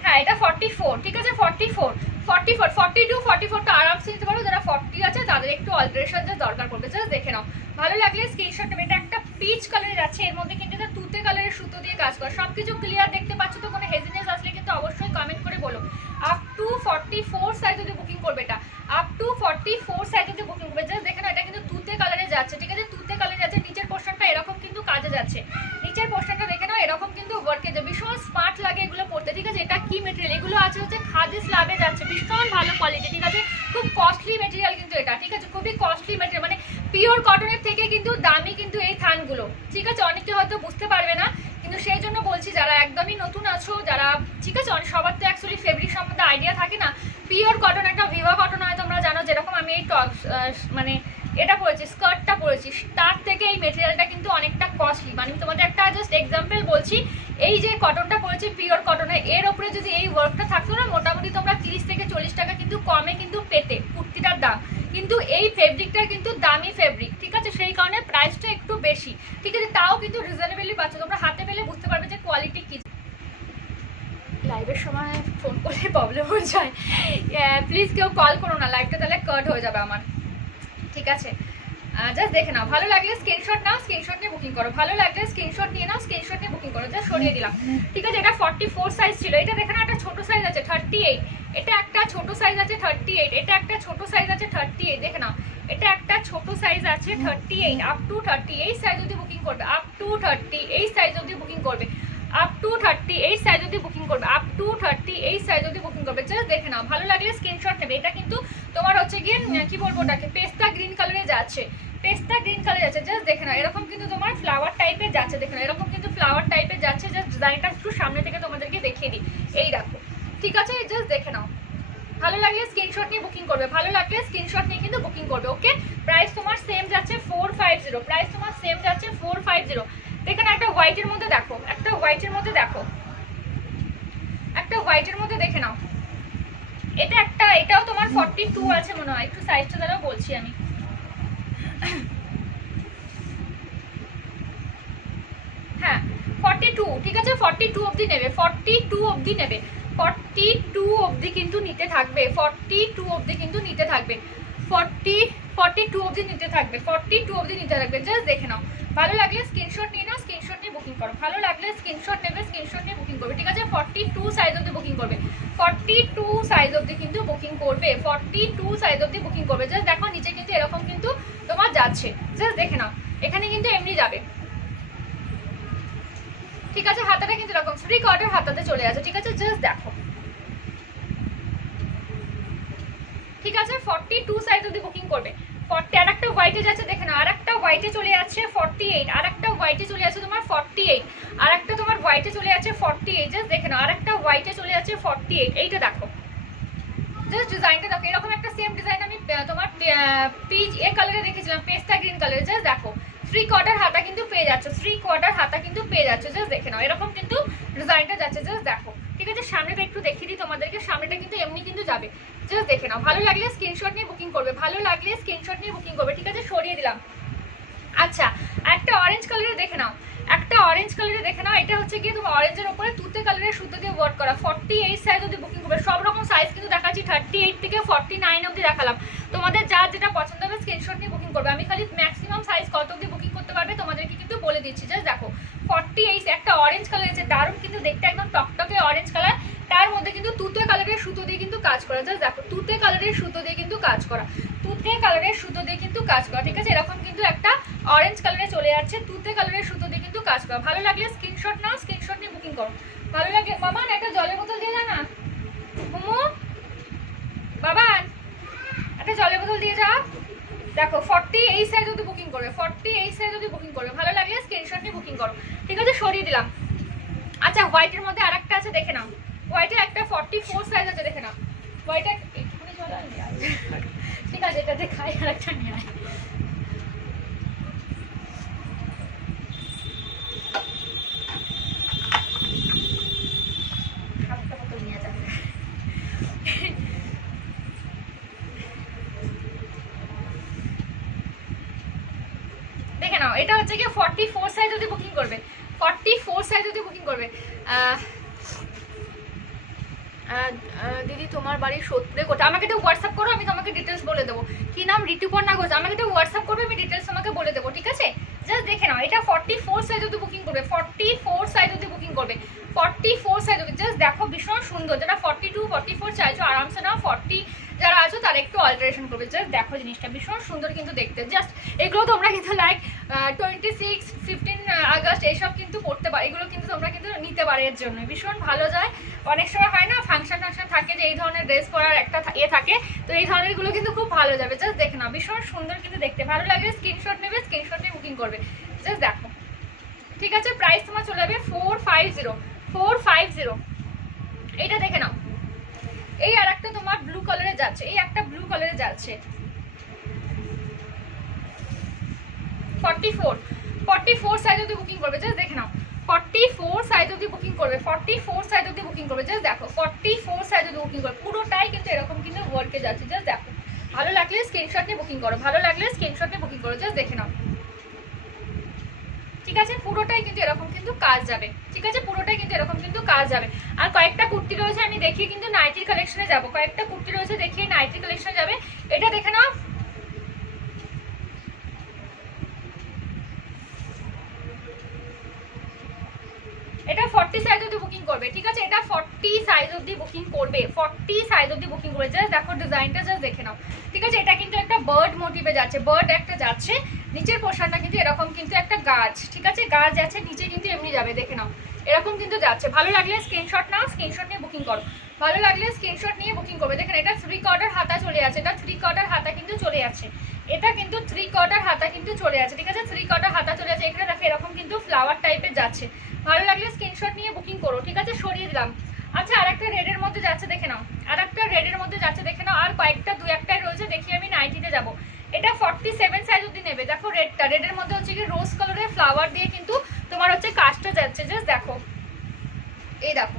হ্যাঁ এটা 44, ঠিক আছে? 44, 42, 44 তো আরামসে নিতে পারো। যারা 40 আছে তাদের একটু অল্টারেশন যা দরকার পড়বে, জাস্ট দেখে নাও। ভালো লাগলে স্ক্রিনশট নেবে। এটা একটা পিচ কালারের আছে, এর মধ্যে কিন্তু এটা তুতে কালারের সুতো দিয়ে কাজ করা। সব কিছু ক্লিয়ার দেখতে পাচ্ছ তো? কোনো হেজিনেস আসলে কিন্তু অবশ্যই কমেন্ট করে বলো। আপ টু 44 সাইজ অবধি বুকিং করবে, এটা আপ টু 44 সাইজ অবধি বুকিং করবে। জাস্ট দেখে নাও, এটা কিন্তু তুতে কালারে যাচ্ছে, ঠিক আছে? তুতে কালারে যাচ্ছে, নিচের পোর্শনটা এরকম কিন্তু কাজে যাচ্ছে, নিচের পোর্শনটা দেখে নাও এরকম কিন্তু ওয়ার্কে যাবে, ভীষণ স্মার্ট লাগে এগুলো পড়তে, ঠিক আছে? এটা কি মেটেরিয়াল? এগুলো আছে হচ্ছে খাদি স্ল্যাবে যাচ্ছে, ভীষণ ভালো কোয়ালিটি, ঠিক আছে? খুব কস্টলি মেটেরিয়াল কিন্তু এটা, ঠিক আছে? খুবই কস্টলি মেটেরিয়াল, মানে পিওর কটনের থেকে কিন্তু দামি কিন্তু এই থানগুলো, ঠিক আছে? অনেকে হয়তো বুঝতে পারবে না, কিন্তু সেই জন্য বলছি যারা একদমই নতুন আছো, যারা, ঠিক আছে? সবার তো অ্যাকচুয়ালি ফেব্রিক সম্বন্ধে আইডিয়া থাকে না। পিওর কটন, একটা ভিভা কটন হয় তোমরা জানো, যেরকম আমি এই টপ মানে এটা পরেছি, স্কার্টটা পরেছি, তার থেকে এই মেটেরিয়ালটা কিন্তু অনেকটা কস্টলি। মানে তোমাদের একটা জাস্ট এক্সাম্পল বলছি, এই যে কটনটা পরেছি পিওর কটনের, এর ওপরে যদি এই ওয়ার্কটা থাকতো না, মোটামুটি তোমরা 30 থেকে 40 টাকা কিন্তু কমে কিন্তু পেতে কুর্তিটার দাম। কিন্তু এই ফেব্রিকটা কিন্তু দামি ফেব্রিক, ঠিক আছে? সেই কারণে প্রাইসটা একটু বেশি, ঠিক আছে? তাও কিন্তু রিজনেবলি পাচ্ছ, তোমরা হাতে পেলে বুঝতে পারবে যে কোয়ালিটি কি। লাইভের সময় ফোন করলে প্রবলেম হয়ে যায়, প্লিজ কেউ কল করো না, লাইভটা তাহলে কাট হয়ে যাবে আমার, ঠিক আছে? জাস্ট দেখে নাও, ভালো লাগলে স্ক্রিনশট নাও, স্ক্রিনশট নিয়ে বুকিং করো। ভালো লাগলে স্ক্রিনশট নিয়ে নাও, স্ক্রিনশট নিয়ে বুকিং করো। জাস্ট সরিয়ে দিলাম, ঠিক আছে? এটা 44 সাইজ ছিল। এটা দেখে নাও, একটা ছোট সাইজ আছে 38, এটা একটা ছোট সাইজ আছে 38, এটা একটা ছোট সাইজ আছে 38, দেখে নাও এটা একটা ছোট সাইজ আছে 38, আপ টু 38 সাইজ অবধি বুকিং করবে, আপ টু 38 সাইজ অবধি বুকিং করবে, আপ টু 38 সাইজ অবধি বুকিং করবে, আপ টু 38 সাইজ অবধি বুকিং করবে। জাস্ট দেখে নাও, ভালো লাগলে স্ক্রিনশট নেবে। এটা কিন্তু তোমার হচ্ছে গিয়ে কি বলবো, ওটাকে পেস্তা গ্রিন কালারে যাচ্ছে, পেস্তা গ্রিন কালার যাচ্ছে। জাস্ট দেখে নাও, এরকম কিন্তু তোমার ফ্লাওয়ার টাইপের যাচ্ছে, দেখে নাও এরকম কিন্তু ফ্লাওয়ার টাইপের যাচ্ছে। জাস্ট ডিজাইনটা একটু সামনে থেকে তোমাদেরকে দেখিয়ে দিই, এই দেখো, ঠিক আছে? জাস্ট দেখে নাও, ভালো লাগলে স্ক্রিনশট নিয়ে বুকিং করবে, ভালো লাগলে স্ক্রিনশট নিয়ে কিন্তু বুকিং করবে, ওকে? প্রাইস তোমার সেম যাচ্ছে 450, প্রাইস তোমার সেম যাচ্ছে 450। দেখে নাও, একটা হোয়াইটের মধ্যে দেখো, একটা হোয়াইটের মধ্যে দেখো, একটা হোয়াইটের মধ্যে দেখে নাও, এটা একটা, এটাও তোমার 42 আছে মনে হয়, একটু সাইজটা দ্বারাও বলছি আমি। হ্যাঁ 42, ঠিক আছে? 42 অবধি নেবে, 42 অবধি নেবে, 42 অবধি কিন্তু নিতে থাকবে, 42 অবধি কিন্তু নিতে থাকবে, 42 অবধি নিতে থাকবে, 42 অবধি নিতে থাকবে। জাস্ট দেখে নাও, ভালো লাগলে স্ক্রিনশট নিয়ে নাও, স্ক্রিনশট নিয়ে বুকিং করো, ভালো লাগলে স্ক্রিনশট নেবে, স্ক্রিনশট নিয়ে বুকিং করবে, ঠিক আছে। 42 সাইজ অবধি বুকিং করবে, 42 সাইজ অবধি কিন্তু বুকিং করবে, 42 সাইজ অবধি বুকিং করবে। জাস্ট দেখো নিচে কিন্তু এরকম কিন্তু তোমার যাচ্ছে, জাস্ট দেখে নাও, এখানে কিন্তু এমনি যাবে, ঠিক আছে। হাতাটা কিন্তু এরকম ফ্রি কটের হাতাতে চলে আসে, ঠিক আছে। জাস্ট দেখো, ঠিক আছে। 42 সাইজ অবধি বুকিং করবে। 40 আর একটা হোয়াইটে যাচ্ছে, দেখে নাও, আর একটা হোয়াইটে চলে যাচ্ছে 48, আর একটা হোয়াইটে চলে যাচ্ছে তোমার 48, আর একটা তোমার হোয়াইটে চলে যাচ্ছে 48। জাস্ট দেখে নাও, আর একটা হোয়াইটে চলে যাচ্ছে 48। এইটা দেখো, জাস্ট ডিজাইনটা দেখো, এরকম একটা সেম ডিজাইন আমি তোমার পিচ এ কালারে দেখেছিলাম, পেস্তা গ্রিন কালারে। জাস্ট দেখো, 3 কোয়ার্টার হাতা কিন্তু পেয়ে যাচ্ছে, 3 কোয়ার্টার হাতা কিন্তু পেয়ে যাচ্ছে। জাস্ট দেখে নাও, এরকম কিন্তু ডিজাইনটা যাচ্ছে। জাস্ট দেখো, ঠিক আছে। সামনেটা একটু দেখিয়ে দিই তোমাদেরকে, সামনেটা কিন্তু এমনি কিন্তু যাবে। জাস্ট দেখে নাও, ভালো লাগলে স্ক্রিনশট নিয়ে বুকিং করবে, ভালো লাগলে স্ক্রিনশট নিয়ে বুকিং করবে, ঠিক আছে। সরিয়ে দিলাম। আচ্ছা, একটা অরেঞ্জ কালারে দেখে নাও, একটা অরেঞ্জ কালারে দেখে নাও, এটা হচ্ছে গিয়ে তোমার অরেঞ্জের উপরে তুতে কালারের সুতো দিয়ে ওয়ার্ক করা। 48 সাইজ অবধি বুকিং করবে, সব রকম সাইজ কিন্তু দেখাচ্ছি, 38 থেকে 49 অবধি দেখালাম। তোমাদের যার যেটা পছন্দ হবে স্ক্রিনশট নিয়ে বুকিং করবে। আমি খালি ম্যাক্সিমাম সাইজ কত অবধি বুকিং করতে পারবে তোমাদেরকে কিন্তু বলে দিচ্ছি। জাস্ট দেখো, 48 একটা অরেঞ্জ কালার আছে, দারুণ কিন্তু দেখতে, একদম টকটকে অরেঞ্জ কালার, তার মধ্যে কিন্তু তুতে কালারের সুতো দিয়ে কিন্তু কাজ করা। জাস্ট দেখো, তুতে কালারের সুতো দিয়ে কিন্তু কাজ করা, তুতে কালারের সুতো দিয়ে কিন্তু কাজ করা, ঠিক আছে। এরকম কিন্তু একটা অরেঞ্জ কালারে চলে যাচ্ছে, তুতে কালারের সুতো দিয়ে কিন্তু কাজ করা। ভালো লাগলে স্ক্রিনশট নাও, স্ক্রিনশট নিয়ে বুকিং করো। ভালো লাগে মামা, একটা জলের বোতল দিয়ে যা না, মোমো বাবা, একটা জলের বোতল দিয়ে যাও। দেখো 48 সাইজ অবধি বুকিং করবে, 48 সাইজ অবধি বুকিং করবে, ভালো লাগলে স্ক্রিনশট নিয়ে বুকিং করো, ঠিক আছে। সরিয়ে দিলাম। আচ্ছা, হোয়াইটের মধ্যে আর একটা আছে, দেখে নাও, হোয়াইটে একটা 44 সাইজ আছে, দেখে নাও। হোয়াইটে একটুখানি জল আর নিয়ে আয়, ঠিক আছে, এটা দেখাই, আর একটা নিয়ে আয়। দেখে নাও, এটা হচ্ছে কি 44 সাইজ অবধি বুকিং করবে, 44 সাইজ অবধি বুকিং করবে। দিদি তোমার বাড়ি সত্যি কোথায়? আমাকে একটু হোয়াটসঅ্যাপ করো, আমি তোমাকে ডিটেলস বলে দেবো। কি নাম? ঋতুপর্ণা ঘোষ। আমাকে একটু হোয়াটসঅ্যাপ করবে, আমি ডিটেলস তোমাকে বলে দেবো, ঠিক আছে। জাস্ট দেখে নাও, এটা 44 সাইজ অবধি বুকিং করবে, 44 সাইজ অবধি বুকিং করবে, 44 সাইজ অবধি। জাস্ট দেখো, ভীষণ সুন্দর। যারা 42 44 চাইছো আরামসে নাও, 40 যারা আছো তারা একটু অল্টারেশন করবে। জাস্ট দেখো, জিনিসটা ভীষণ সুন্দর কিন্তু দেখতে। জাস্ট এগুলো তোমরা কিন্তু লাইক 26 15 আগস্ট এইসব কিন্তু পড়তে পারো, এগুলো কিন্তু তোমরা কিন্তু নিতে পারো, এর জন্য ভীষণ ভালো যায়। অনেক সময় হয় না ফাংশন থাকে যে এই ধরনের ড্রেস পরার একটা থাকে, তো এই ধরনের গুলো কিন্তু খুব ভালো যাবে। জাস্ট দেখে নাও, ভীষণ সুন্দর কিন্তু দেখতে। ভালো লাগে স্ক্রিনশট নেবে, স্ক্রিনশট নিয়ে বুকিং করবে। জাস্ট দেখো, ঠিক আছে। প্রাইস তোমার চলে যাবে 450। এইটা দেখে নাও, এই আর একটা তোমার ব্লু কালারে যাচ্ছে, এই একটা ব্লু কালারে যাচ্ছে, 44 সাইজ অবধি বুকিং করবে। জাস্ট দেখে নাও, 44 সাইজ অবধি বুকিং করবে, 44 সাইজ অবধি বুকিং করবে। জাস্ট দেখো, 44 সাইজ অবধি বুকিং করবে, পুরোটাই কিন্তু এরকম কিন্তু ওয়ার্কে যাচ্ছে। জাস্ট দেখো, ভালো লাগলে স্ক্রিনশট নিয়ে বুকিং করো, ভালো লাগলে স্ক্রিনশট নিয়ে বুকিং করো। জাস্ট দেখে নাও, ঠিক আছে। পুরোটাই কিন্তু এরকম কিন্তু কাজ যাবে, ঠিক আছে, পুরোটাই কিন্তু এরকম কিন্তু কাজ যাবে। আর কয়েকটা কুর্তি রয়েছে, আমি দেখিয়ে কিন্তু নাইটির কালেকশনে যাবো, কয়েকটা কুর্তি রয়েছে দেখিয়ে নাইটির কালেকশনে যাবে। এটা দেখে নাও, এটা 40 সাইজ অবধি বুকিং করবে, ঠিক আছে। এটা 40 সাইজ অবধি বুকিং করবে, 40 সাইজ অবধি বুকিং করবে। জাস্ট দেখো ডিজাইনটা, জাস্ট দেখে নাও, ঠিক আছে। এটা কিন্তু একটা বার্ড মোটিভে যাচ্ছে, বার্ড একটা যাচ্ছে, নিচের পোর্শনটা কিন্তু এরকম কিন্তু একটা গাছ, ঠিক আছে, গাছ যাচ্ছে, নিচে কিন্তু এমনি যাবে, দেখে নাও, এরকম কিন্তু যাচ্ছে। ভালো লাগলে স্ক্রিনশট নাও, স্ক্রিনশট নিয়ে বুকিং করো, ভালো লাগলে স্ক্রিনশট নিয়ে বুকিং করবে। দেখেন, এটা 3 কোয়ার্টার হাতা চলে যাচ্ছে, এটা 3 কোয়ার্টার হাতা কিন্তু চলে যাচ্ছে, এটা কিন্তু 3 কোয়ার্টার হাতা কিন্তু চলে যাচ্ছে, ঠিক আছে। 3 কোয়ার্টার হাতা চলে যাচ্ছে, এখানে দেখো এরকম কিন্তু ফ্লাওয়ার টাইপের যাচ্ছে। ভালো লাগলে স্ক্রিনশট নিয়ে বুকিং করো, ঠিক আছে। সরিয়ে দিলাম। আচ্ছা, আর একটা রেডের মধ্যে যাচ্ছে, দেখে নাও, আর একটা রেডের মধ্যে যাচ্ছে, দেখে নাও। আর কয়েকটা দু একটাই রয়েছে, দেখি আমি নাইটিতে যাব। এটা 47 সাইজ অবধি নেবে। দেখো, রেডের মধ্যে হচ্ছে কি রোজ কালারের ফ্লাওয়ার দিয়ে কিন্তু তোমার হচ্ছে কাজটা যাচ্ছে। জাস্ট দেখো, এই দেখো,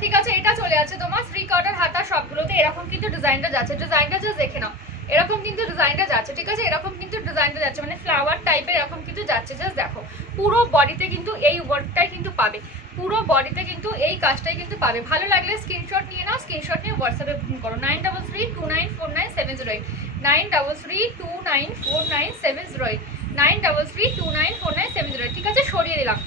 ঠিক আছে। এটা চলে আছে তোমার 3 কোয়ার্টার হাতা, সবগুলোতে এরকম কিন্তু ডিজাইনটা যাচ্ছে। ডিজাইনটা জাস্ট দেখে নাও, এরকম কিন্তু ডিজাইনটা যাচ্ছে, ঠিক আছে, এরকম কিন্তু ডিজাইনটা যাচ্ছে, মানে ফ্লাওয়ার টাইপের এরকম কিন্তু যাচ্ছে। জাস্ট দেখো, পুরো বডিতে কিন্তু এই ওয়ার্কটাই কিন্তু পাবে, পুরো বডিতে কিন্তু এই কাজটাই কিন্তু পাবে। ভালো লাগলে স্ক্রিনশট নিয়ে নাও, স্ক্রিনশট নিয়ে হোয়াটসঅ্যাপে বুকিং করো 9332949708 9332949708 9332949708। ঠিক আছে, সরিয়ে দিলাম।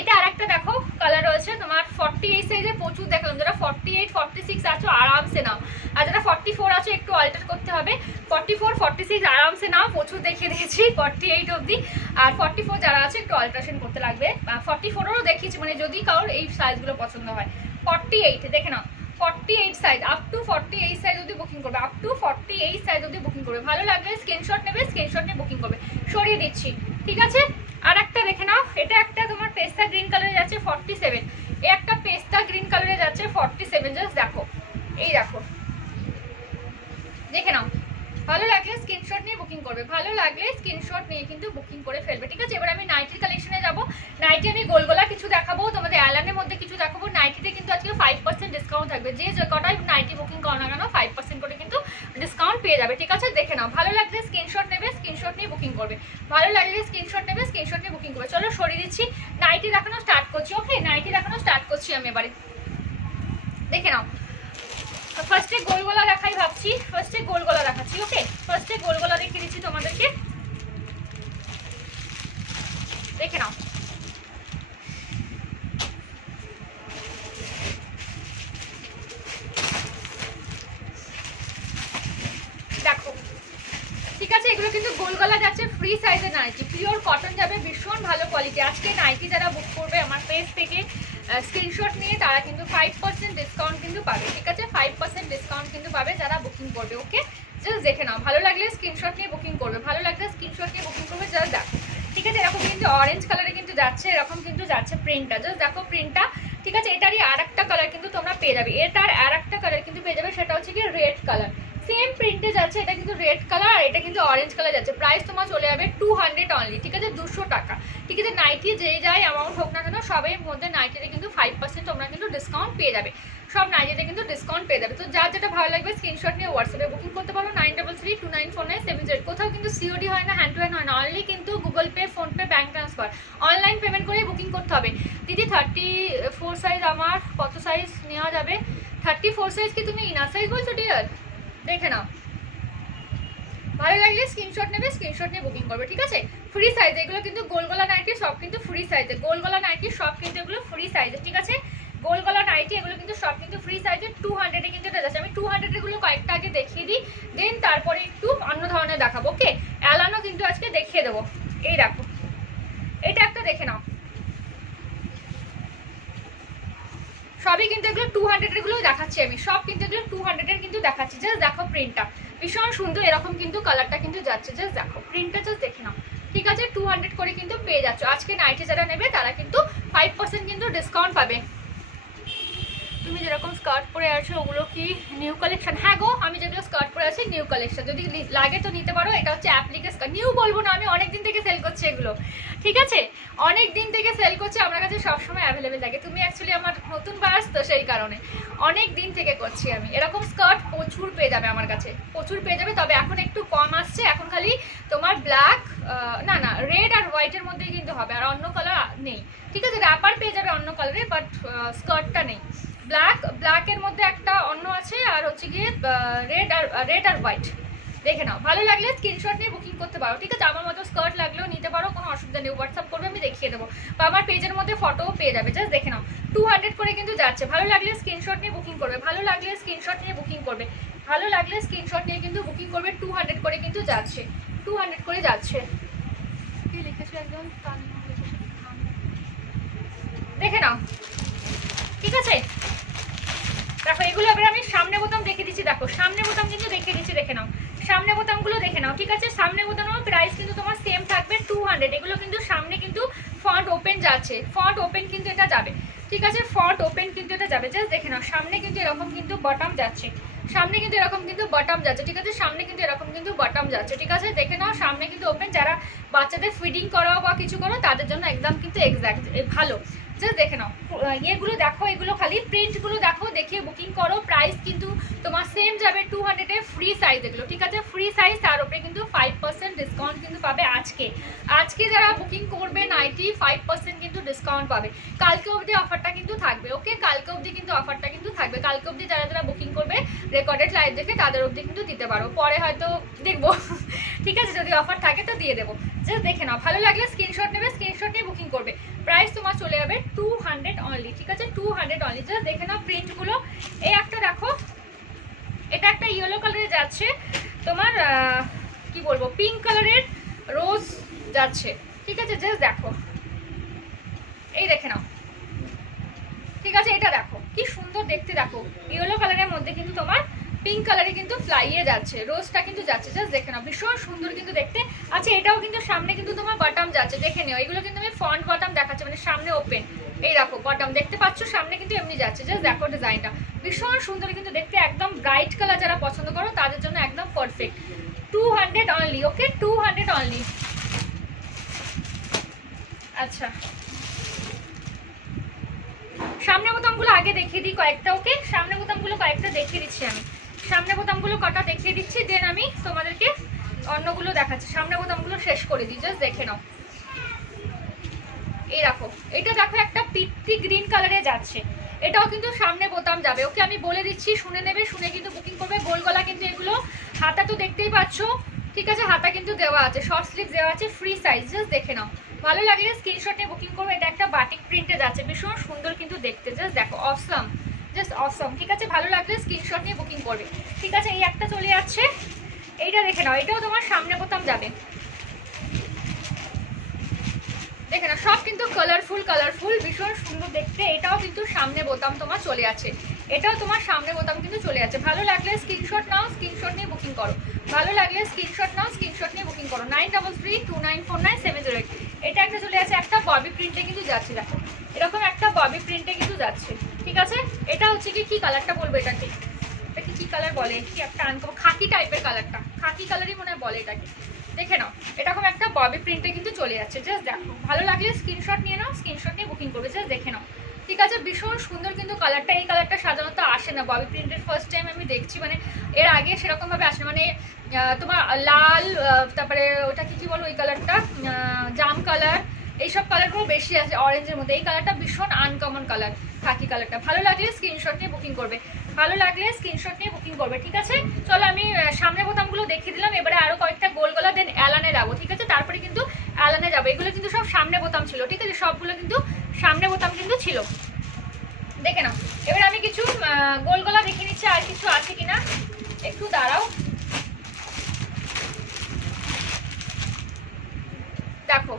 এটা আরেকটা দেখো কালার রয়েছে তোমার 48 সাইজের, প্রচুর দেখলাম। যারা 48 46 আছো আরামসে নাও, আর যারা 44 আছো একটু অল্টার করতে হবে। 44 46 আরামসে নাও, প্রচুর দেখিয়ে দিয়েছি 48 অবধি। আর 44 যারা আছে একটু অল্টারেশন করতে লাগবে। 44এরও দেখিয়েছি, মানে যদি কারোর এই সাইজগুলো পছন্দ হয়। 48 দেখে নাও, 48 সাইজ, আপ টু 48 সাইজ অবধি বুকিং করবে, আপ টু 48 সাইজ অবধি বুকিং করবে। ভালো লাগলে স্ক্রিনশট নেবে, স্ক্রিনশট নিয়ে বুকিং করবে। সরিয়ে দিচ্ছি, ঠিক আছে। আর একটা দেখে নাও, এটা একটা তোমার পেস্তা গ্রিন কালারে যাচ্ছে 47, এই একটা পেস্তা গ্রিন কালারে যাচ্ছে 47। জাস্ট দেখো, এই দেখো, দেখে নাও। ভালো লাগলে স্ক্রিনশট নিয়ে বুকিং করবে, ভালো লাগলে স্ক্রিনশট নিয়ে কিন্তু বুকিং করে ফেলবে। ঠিক আছে, এবার আমি নাইটির কালেকশনে যাব। নাইটি আমি গোলগোলা কিছু দেখাবো, তোমাদের অ্যালানের মধ্যে কিছু দেখাবো। নাইটিতে কিন্তু আজকে 5% ডিসকাউন্ট থাকবে। যে কটাই নাইটি বুকিং করো না কেন 5% করে কিন্তু ডিসকাউন্ট পেয়ে যাবে। ঠিক আছে, দেখে নাও। ভালো লাগলে স্ক্রিনশট নেবে, স্ক্রিনশট নিয়ে বুকিং করবে। ভালো লাগলে স্ক্রিনশট নেবে, স্ক্রিনশট নিয়ে বুকিং করবে। চলো সরিয়ে দিচ্ছি, নাইটি দেখানো স্টার্ট করছি। ওকে, নাইটি দেখানো স্টার্ট করছি আমি এবারে। দেখে নাও, ফার্স্টে গোলগলা দেখাই ভাবছি, ফার্স্টে গোলগলা দেখাচ্ছি। ওকে, ফার্স্টে গোলগলা দেখিয়ে দিচ্ছি তোমাদেরকে, দেখে নাও। দেখো, ঠিক আছে, এগুলো কিন্তু গোলগলা যাচ্ছে, ফ্রি সাইজের নাইটি, পিওর কটন যাবে, ভীষণ ভালো কোয়ালিটি। আজকে নাইটি যারা বুক করবে আমার পেজ থেকে স্ক্রিনশট নিয়ে তারা কিন্তু 5% ডিসকাউন্ট কিন্তু পাবে। ঠিক আছে, 5% ডিসকাউন্ট কিন্তু পাবে যারা বুকিং করবে। ওকে, জাস্ট দেখে নাও। ভালো লাগলে স্ক্রিনশট নিয়ে বুকিং করবে, ভালো লাগলে স্ক্রিনশট নিয়ে বুকিং করবে। জাস্ট দেখো, ঠিক আছে, এরকম কিন্তু অরেঞ্জ কালারে কিন্তু যাচ্ছে, এরকম কিন্তু যাচ্ছে প্রিন্টটা। জাস্ট দেখো প্রিন্টটা, ঠিক আছে। এটারই আর একটা কালার কিন্তু তোমরা পেয়ে যাবে, এটার আর একটা কালার কিন্তু পেয়ে যাবে, সেটা হচ্ছে কি রেড কালার। সেম প্রিন্টে যাচ্ছে, এটা কিন্তু রেড কালার আর এটা কিন্তু অরেঞ্জ কালার যাচ্ছে। প্রাইস তোমার চলে যাবে 200 অনলি। ঠিক আছে, 200 টাকা। ঠিক আছে, নাইটি যেই যাই অ্যামাউন্ট হোক না কেন সবের মধ্যে নাইটিতে কিন্তু 5% তোমরা কিন্তু ডিসকাউন্ট পেয়ে যাবে, সব নাইটিতে কিন্তু ডিসকাউন্ট পেয়ে যাবে। তো যার যেটা ভালো লাগবে স্ক্রিনশট নিয়ে হোয়াটসঅ্যাপে বুকিং করতে পারো 9332949708। কোথাও কিন্তু সিওডি হয় না, হ্যান্ড টু হ্যান্ড হয় না, অনলি কিন্তু Google pay, PhonePe, bank transfer, online payment করে বুকিং করতে হবে। দিদি 34 সাইজ আমার কত সাইজ নেওয়া যাবে? 34 সাইজ কি তুমি ইনার সাইজ বলছো ডিয়ার? দেখে নাও, ভালো লাগলে স্ক্রিনশট নেবে, স্ক্রিনশট নিয়ে বুকিং করবে। ঠিক আছে, ফ্রি সাইজে এগুলো কিন্তু গোলগলা নাইটি সব কিন্তু ফ্রি সাইজে, গোলগলা নাইটি সব কিন্তু এগুলো ফ্রি সাইজে। ঠিক আছে, গোলগলা নাইটি এগুলো কিন্তু সব কিন্তু ফ্রি সাইজে। 200-এ কিন্তু এটা যাচ্ছে। আমি 200-এগুলো কয়েকটা আগে দেখিয়ে দিই, দেন তারপরে একটু অন্য ধরনের দেখাবো। ওকে, অ্যালানও কিন্তু আজকে দেখিয়ে দেবো। এই দেখো, এটা একটা দেখে নাও, সবই কিন্তু এগুলো 200-এরগুলো দেখাচ্ছি আমি, সব কিন্তু এগুলো 200-এর কিন্তু দেখাচ্ছি। জাস্ট দেখো প্রিন্টটা ভীষণ সুন্দর, এরকম কিন্তু কালারটা কিন্তু যাচ্ছে। জাস্ট দেখো প্রিন্টটা, জাস্ট দেখে নাও। ঠিক আছে, 200 করে কিন্তু পেয়ে যাচ্ছ। আজকে নাইটি যারা নেবে তারা কিন্তু 5% কিন্তু ডিসকাউন্ট পাবে। তুমি যেরকম স্কার্ট পরে আছো ওগুলো কি নিউ কালেকশন? হ্যাঁ গো, আমি যেগুলো স্কার্ট পরে আছি নিউ কালেকশন, যদি লাগে তো নিতে পারো। এটা হচ্ছে অ্যাপ্লিকে স্কার্ট, নিউ বলবো না, আমি অনেক দিন থেকে সেল করছি এগুলো। ঠিক আছে, অনেক দিন থেকে সেল করছি, আমার কাছে সবসময় অ্যাভেলেবেল থাকে। তুমি অ্যাকচুয়ালি আমার নতুন বাস তো সেই কারণে অনেক দিন থেকে করছি আমি। এরকম স্কার্ট প্রচুর পেয়ে যাবে আমার কাছে, প্রচুর পেয়ে যাবে। তবে এখন একটু কম আসছে, এখন খালি তোমার ব্ল্যাক, না না রেড আর হোয়াইটের মধ্যে কিন্তু হবে, আর অন্য কালার নেই। ঠিক আছে, র্যাপার পেয়ে যাবে অন্য কালারে, বাট স্কার্টটা নেই। ব্ল্যাকের মধ্যে একটা অন্য আছে, আর হচ্ছে গিয়ে রেড আর হোয়াইট। দেখে নাও, ভালো লাগলে স্ক্রিনশট নিয়ে বুকিং করতে পারো। ঠিক আছে, আমার মতো স্কার্ট লাগলেও নিতে পারো, কোনো অসুবিধা নেই। হোয়াটসঅ্যাপ করবে, আমি দেখিয়ে দেবো, বা আমার পেজের মধ্যে ফটোও পেয়ে যাবে। জাস্ট দেখে নাও, 200 করে কিন্তু যাচ্ছে। ভালো লাগলে স্ক্রিনশট নিয়ে বুকিং করবে, ভালো লাগলে স্ক্রিনশট নিয়ে বুকিং করবে, ভালো লাগলে স্ক্রিনশট নিয়ে কিন্তু বুকিং করবে। 200 করে কিন্তু যাচ্ছে, 200 করে যাচ্ছে। কি লিখেছে একদম, দেখে নাও। ঠিক আছে, দেখো এগুলো এবার আমি সামনে বোতাম দেখিয়ে দিচ্ছি। দেখো সামনে বোতাম কিন্তু দেখিয়ে দিচ্ছি, দেখে নাও সামনে বোতামগুলো দেখে নাও। ঠিক আছে, সামনে বোতামের প্রাইস কিন্তু তোমার সেম থাকবে 200। এগুলো কিন্তু সামনে কিন্তু ফন্ট ওপেন যাচ্ছে, ফন্ট ওপেন কিন্তু এটা যাবে। ঠিক আছে, ফন্ট ওপেন কিন্তু এটা যাবে। জাস্ট দেখে নাও, সামনে কিন্তু এরকম কিন্তু বটম যাচ্ছে, সামনে কিন্তু এরকম কিন্তু বটম যাচ্ছে। ঠিক আছে, সামনে কিন্তু এরকম কিন্তু বটম যাচ্ছে। ঠিক আছে, দেখে নাও, সামনে কিন্তু ওপেন। যারা বাচ্চাদের ফিডিং করাও বা কিছু করো তাদের জন্য একদম কিন্তু এক্স্যাক্ট ভালো। জাস্ট দেখে নাও, ইয়েগুলো দেখো, এগুলো খালি প্রিন্টগুলো দেখো, দেখিয়ে বুকিং করো। প্রাইস কিন্তু তোমার সেম যাবে 200-এ, ফ্রি সাইজ এগুলো। ঠিক আছে, ফ্রি সাইজ, তার উপরে কিন্তু 5% ডিসকাউন্ট কিন্তু পাবে আজকে। আজকে যারা বুকিং করবে নাইটি 5% কিন্তু ডিসকাউন্ট পাবে। কালকে অবধি অফারটা কিন্তু থাকবে, ওকে, কালকে অবধি কিন্তু অফারটা কিন্তু থাকবে। কালকে অবধি যারা যারা বুকিং করবে রেকর্ডেড লাইভ দেখে তাদের অবধি কিন্তু দিতে পারো, পরে হয়তো দেখবো ঠিক আছে, যদি অফার থাকে তো দিয়ে দেবো। জাস্ট দেখে নাও, ভালো লাগলে স্ক্রিনশট নেবে, স্ক্রিনশট নিয়ে বুকিং করবে। প্রাইস তোমার চলে যাবে 200 অনলি, ঠিক আছে, 200 অনলি। জাস্ট দেখে নাও প্রিন্টগুলো। এই একটা দেখো, এটা একটা ইয়েলো কালারে যাচ্ছে তোমার, কি বলবো, পিঙ্ক কালারের রোজ যাচ্ছে, ঠিক আছে, জাস্ট দেখো, এই দেখে নাও, ঠিক আছে, এটা দেখো কি সুন্দর দেখতে, দেখো ইয়েলো কালারের মধ্যে কিন্তু তোমার পিঙ্ক কালারে কিন্তু ফ্লাইয়ে যাচ্ছে, রোজটা কিন্তু যাচ্ছে, জাস্ট দেখে নাও, ভীষণ সুন্দর কিন্তু দেখতে। আচ্ছা এটাও কিন্তু সামনে কিন্তু তোমার বাটাম যাচ্ছে, দেখে নিও, এগুলো কিন্তু আমি ফ্রন্ট বাটাম দেখাচ্ছি, মানে সামনে ওপেন, এই দেখো বাটাম দেখতে পাচ্ছ, সামনে কিন্তু এমনি যাচ্ছে, জাস্ট দেখো ডিজাইনটা ভীষণ সুন্দর কিন্তু দেখতে, একদম ব্রাইট কালার যারা পছন্দ করো তাদের জন্য একদম পারফেক্ট। 200 অনলি, ওকে, 200 অনলি। আচ্ছা সামনে বোতামগুলো আগে দেখিয়ে দিই কয়েকটা, ওকে, সামনে বোতামগুলো কয়েকটা দেখিয়ে দিচ্ছি আমি, সামনে বোতামগুলো কটা দেখিয়ে দিচ্ছি, দেন আমি তোমাদেরকে অন্যগুলো দেখাচ্ছি। সামনে বোতামগুলো শেষ করে দিই, জাস্ট দেখে নাও, এই দেখো, এটা দেখো একটা পিত্তি গ্রিন কালারে যাচ্ছে, এটাও কিন্তু সামনে বোতাম যাবে, ওকে, আমি বলে দিচ্ছি, শুনে নেবে, শুনে কিন্তু বুকিং করবে। গোল গলা কিন্তু এগুলো, হাতা তো দেখতেই পাচ্ছ, ঠিক আছে, হাতা কিন্তু দেওয়া আছে, শর্ট স্লিভ দেওয়া আছে, ফ্রি সাইজ, জাস্ট দেখে নাও, ভালো লাগলে স্ক্রিনশট নিয়ে বুকিং করবে। এটা একটা বাটিক প্রিন্টে যাচ্ছে, ভীষণ সুন্দর কিন্তু দেখতে, জাস্ট দেখো, অসম, জাস্ট অসম, ঠিক আছে, ভালো লাগলে স্ক্রিনশট নিয়ে বুকিং করবে, ঠিক আছে। এই একটা চলে যাচ্ছে, এইটা দেখে নাও, এটাও তোমার সামনে বোতাম যাবে, দেখে না, সব কিন্তু কালারফুল কালারফুল, ভীষণ সুন্দর দেখতে। এটাও কিন্তু সামনে বোতাম তোমার চলে আছে, এটাও তোমার সামনে বোতাম কিন্তু চলে আছে। ভালো লাগলে স্ক্রিনশট নাও, স্ক্রিনশট নিয়ে বুকিং করো, ভালো লাগলে স্ক্রিনশট নাও, স্ক্রিনশট নিয়ে বুকিং করো। 9332949708। এটা একটা চলে আছে, একটা ববি প্রিন্টে কিন্তু যাচ্ছে, দেখো এরকম একটা ববি প্রিন্টে কিন্তু যাচ্ছে, ঠিক আছে। এটা হচ্ছে কি কালারটা বলবো, এটাকে এটাকে কি কালার বলে, কি একটা আনকো খাকি টাইপের কালারটা, খাকি কালারই মনে হয় বলে এটাকে, দেখে নাও, এরকম একটা ববি প্রিন্টে কিন্তু চলে যাচ্ছে, জাস্ট দেখো, ভালো লাগলে স্ক্রিনশট নিয়ে নাও, স্ক্রিনশট নিয়ে বুকিং করবে, জাস্ট দেখে নাও, ঠিক আছে। ভীষণ সুন্দর কিন্তু কালারটা, এই কালারটা সাধারণত আসে না ববি প্রিন্টের, ফার্স্ট টাইম আমি দেখছি, মানে এর আগে সেরকমভাবে আসে না, মানে তোমার লাল, তারপরে ওটা কি বলো ওই কালারটা, জাম কালার, এইসব কালারগুলো বেশি আছে অরেঞ্জের মধ্যে, এই কালারটা ভীষণ আনকমন কালার, খাকি কালারটা। ভালো লাগলে স্ক্রিনশট নিয়ে বুকিং করবে, ভালো লাগলে স্ক্রিনশট নিয়ে বুকিং করবে, ঠিক আছে। চলো আমি সামনে বোতামগুলো দেখিয়ে দিলাম, এবারে আরো কয়েকটা গোল গলা, দেন অ্যালানে যাবো, ঠিক আছে, তারপরে কিন্তু অ্যালানে যাবো। এগুলো কিন্তু সব সামনে বোতাম ছিল, ঠিক আছে, সবগুলো কিন্তু সামনে বোতাম কিন্তু ছিল, দেখে নাও। এবার আমি কিছু গোল গলা দেখিয়ে নিচ্ছি, আর কিছু আছে কিনা একটু দাঁড়াও, দেখো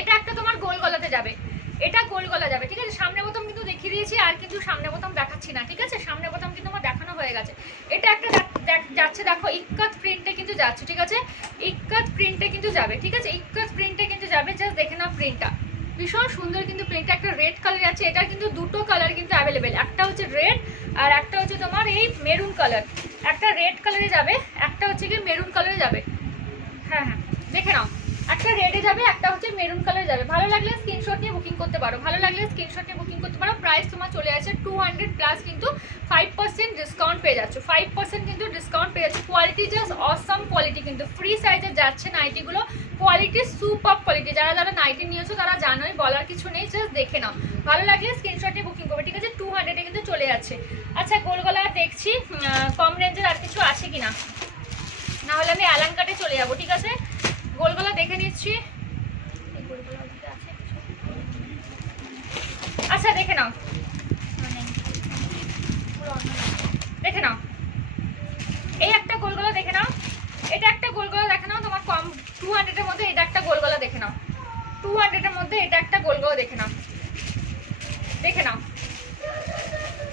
এটা একটা তোমার গোল গলাতে যাবে, এটা গোল গলা যাবে, ঠিক আছে। সামনে বোতাম কিন্তু দেখিয়ে দিয়েছি, আর কিন্তু সামনে বোতাম দেখাচ্ছি না, ঠিক আছে, সামনে বোতাম কিন্তু আমার দেখানো হয়ে গেছে। এটা একটা যাচ্ছে, দেখো ইক্কাত প্রিন্টে কিন্তু যাচ্ছে, ঠিক আছে, ইক্কাত প্রিন্টে কিন্তু যাবে, ঠিক আছে, ইক্কাত প্রিন্টে কিন্তু যাবে, জাস্ট দেখে নাও প্রিন্টটা, ভীষণ সুন্দর কিন্তু প্রিন্টটা। একটা রেড কালার আছে, এটা কিন্তু দুটো কালার কিন্তু অ্যাভেলেবেল, একটা হচ্ছে রেড আর একটা হচ্ছে তোমার এই মেরুন কালার, একটা রেড কালারে যাবে, একটা হচ্ছে কি মেরুন কালারে যাবে, হ্যাঁ হ্যাঁ দেখে নাও, একটা রেডে যাবে, একটা হচ্ছে মেরুন কালার যাবে। ভালো লাগলে স্ক্রিনশট নিয়ে বুকিং করতে পারো, ভালো লাগলে স্ক্রিনশট নিয়ে বুকিং করতে পারো। প্রাইস তোমার চলে আসে 200 প্লাস, কিন্তু 5% ডিসকাউন্ট পেয়ে যাচ্ছ, 5% কিন্তু ডিসকাউন্ট পেয়ে যাচ্ছ। কোয়ালিটি জাস্ট অসাম কোয়ালিটি, কিন্তু ফ্রি সাইজে যাচ্ছে নাইটিগুলো, কোয়ালিটি সুপার কোয়ালিটি। যারা যারা নাইটি নিয়েছো তারা জানোই, বলার কিছু নেই, জাস্ট দেখে নাও, ভালো লাগলে স্ক্রিনশট নিয়ে বুকিং করবে, ঠিক আছে। 200-এ কিন্তু চলে যাচ্ছে। আচ্ছা গোলগলা দেখছি কম রেঞ্জের আর কিছু আছে কিনা, না হলে আমি অ্যালান কাটে চলে যাবো, ঠিক আছে। গোলগলা দেখে নিচ্ছি, আচ্ছা দেখে নাও, দেখে নাও, এই একটা গোলগলা দেখে নাও, এটা একটা গোলগলা দেখে নাও, তোমার কম 200-এর মধ্যে এটা একটা গোলগলা দেখে নাও, 200-এর মধ্যে এটা একটা গোলগলা দেখে নাও, দেখে নাও,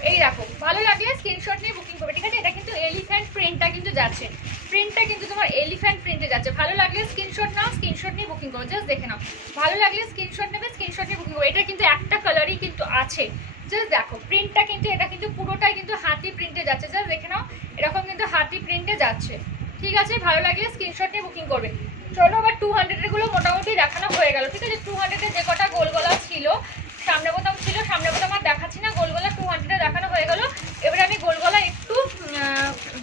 এই দেখো, ভালো লাগলে স্ক্রিনশট নিয়ে বুকিং করবে, ঠিক আছে। এটা কিন্তু এলিফ্যান্ট প্রিন্টটা কিন্তু যাচ্ছে, প্রিন্টটা কিন্তু তোমার এলিফ্যান্ট প্রিন্টে যাচ্ছে। ভালো লাগলে স্ক্রিনশট নাও, স্ক্রিনশট নিয়ে বুকিং করো, জাস্ট দেখে নাও, ভালো লাগলে স্ক্রিনশট নেবে, স্ক্রিনশট নিয়ে বুকিং করো। এটা কিন্তু একটা কালারই কিন্তু আছে, জাস্ট দেখো প্রিন্টটা কিন্তু, এটা কিন্তু পুরোটাই কিন্তু হাতি প্রিন্টে যাচ্ছে, জাস্ট দেখে নাও, এরকম কিন্তু হাতি প্রিন্টে যাচ্ছে, ঠিক আছে। ভালো লাগলে স্ক্রিনশট নিয়ে বুকিং করবে। চলো আবার 200-এর গুলো মোটামুটি দেখানো হয়ে গেল, ঠিক আছে। 200-এ যে কটা গোলগলা ছিল, সামনে বোতাম ছিল, সামনে বোতাম আর দেখাচ্ছি না, গোলগলা 200-এ দেখানো হয়ে গেল। এবারে আমি গোলগলা একটু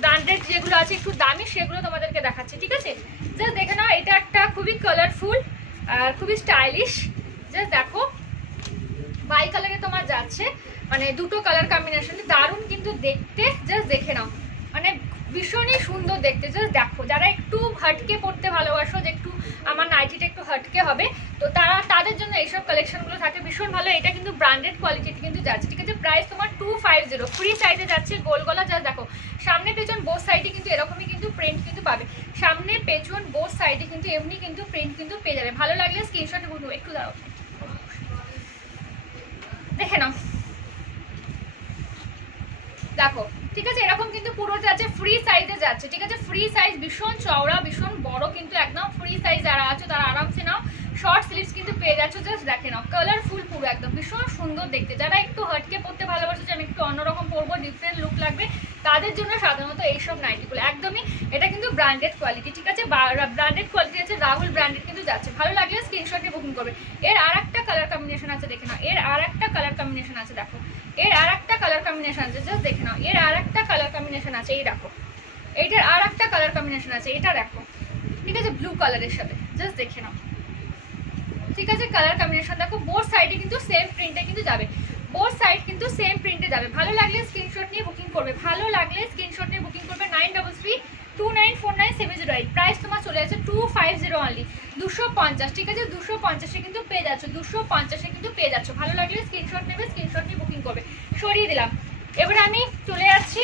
ব্র্যান্ডেড যেগুলো আছে একটু দামি সেগুলো তোমাদেরকে দেখাচ্ছি, ঠিক আছে। জাস্ট দেখে নাও, এটা একটা খুবই কালারফুল আর খুবই স্টাইলিশ, জাস্ট দেখো বাই কালারে তোমার যাচ্ছে, মানে দুটো কালার কম্বিনেশন দারুণ কিন্তু দেখতে, জাস্ট দেখে নাও মানে ভীষণই সুন্দর দেখতে। জাস্ট দেখো যারা একটু হাটকে পড়তে ভালোবাসো, যে একটু আমার নাইটিটা একটু হাটকে হবে, তো তাদের জন্য এইসব কালেকশনগুলো থাকে ভীষণ ভালো। এটা কিন্তু ব্র্যান্ডেড কোয়ালিটিতে কিন্তু যাচ্ছে, ঠিক আছে। প্রাইস তোমার 250, ফ্রি সাইজে যাচ্ছে, গোল গলা। জাস্ট দেখো সামনে পেছন বোথ সাইডে কিন্তু এরকমই কিন্তু প্রিন্ট কিন্তু পাবে, সামনে পেছন বোথ সাইডে কিন্তু এমনি কিন্তু প্রিন্ট কিন্তু পেয়ে যাবে। ভালো লাগলে স্ক্রিনশট একটু দাও, দেখে নাও, দেখো ঠিক আছে। এরকম কিন্তু পুরো যাচ্ছে, ফ্রি সাইজে যাচ্ছে, ঠিক আছে। ফ্রি সাইজ, ভীষণ চওড়া ভীষণ বড় কিন্তু একদম ফ্রি সাইজ যারা আছে তারা আরামসে নাও। শর্ট স্লিভস কিন্তু পেয়ে যাচ্ছ, জাস্ট দেখে নাও কালারফুল পুরো একদম ভীষণ সুন্দর দেখতে। যারা একটু হটকে পড়তে ভালোবাসে, যে আমি একটু অন্যরকম পরবো, ডিফারেন্ট লুক লাগবে, তাদের জন্য সাধারণত এইসব নাইটিগুলো একদমই। এটা কিন্তু ব্র্যান্ডেড কোয়ালিটি, ঠিক আছে। ব্র্যান্ডেড কোয়ালিটি আছে, রাহুল ব্র্যান্ডেড কিন্তু যাচ্ছে। ভালো লাগলে স্ক্রিনশটে বুকিং করবে। এর আর একটা কালার কম্বিনেশন আছে, দেখে নাও। এর আর একটা কালার কম্বিনেশন আছে, দেখো এর আর একটা কালার কম্বিনেশন আছে, জাস্ট দেখে নাও। এর আর একটা কালার কম্বিনেশন আছে, এই দেখো এইটার আর একটা কালার কম্বিনেশন আছে, এটা দেখো, ঠিক আছে, ব্লু কালারের সাথে, জাস্ট দেখে নাও, ঠিক আছে। কালার কম্বিনেশন দেখো, বোথ সাইডে কিন্তু সেম প্রিন্টে কিন্তু যাবে, বোথ সাইড কিন্তু সেম প্রিন্টে যাবে। ভালো লাগলে স্ক্রিনশট নিয়ে বুকিং করবে, ভালো লাগলে স্ক্রিনশট নিয়ে বুকিং করবে। 9332949708, প্রাইস তোমার চলে যাচ্ছে 250 অনলি, 250, ঠিক আছে। 250-এ কিন্তু পেয়ে যাচ্ছ, 250-এ কিন্তু পেয়ে যাচ্ছ। ভালো লাগলে স্ক্রিনশট নেবে, স্ক্রিনশট নিয়ে বুকিং করবে। সরিয়ে দিলাম। এবারে আমি চলে যাচ্ছি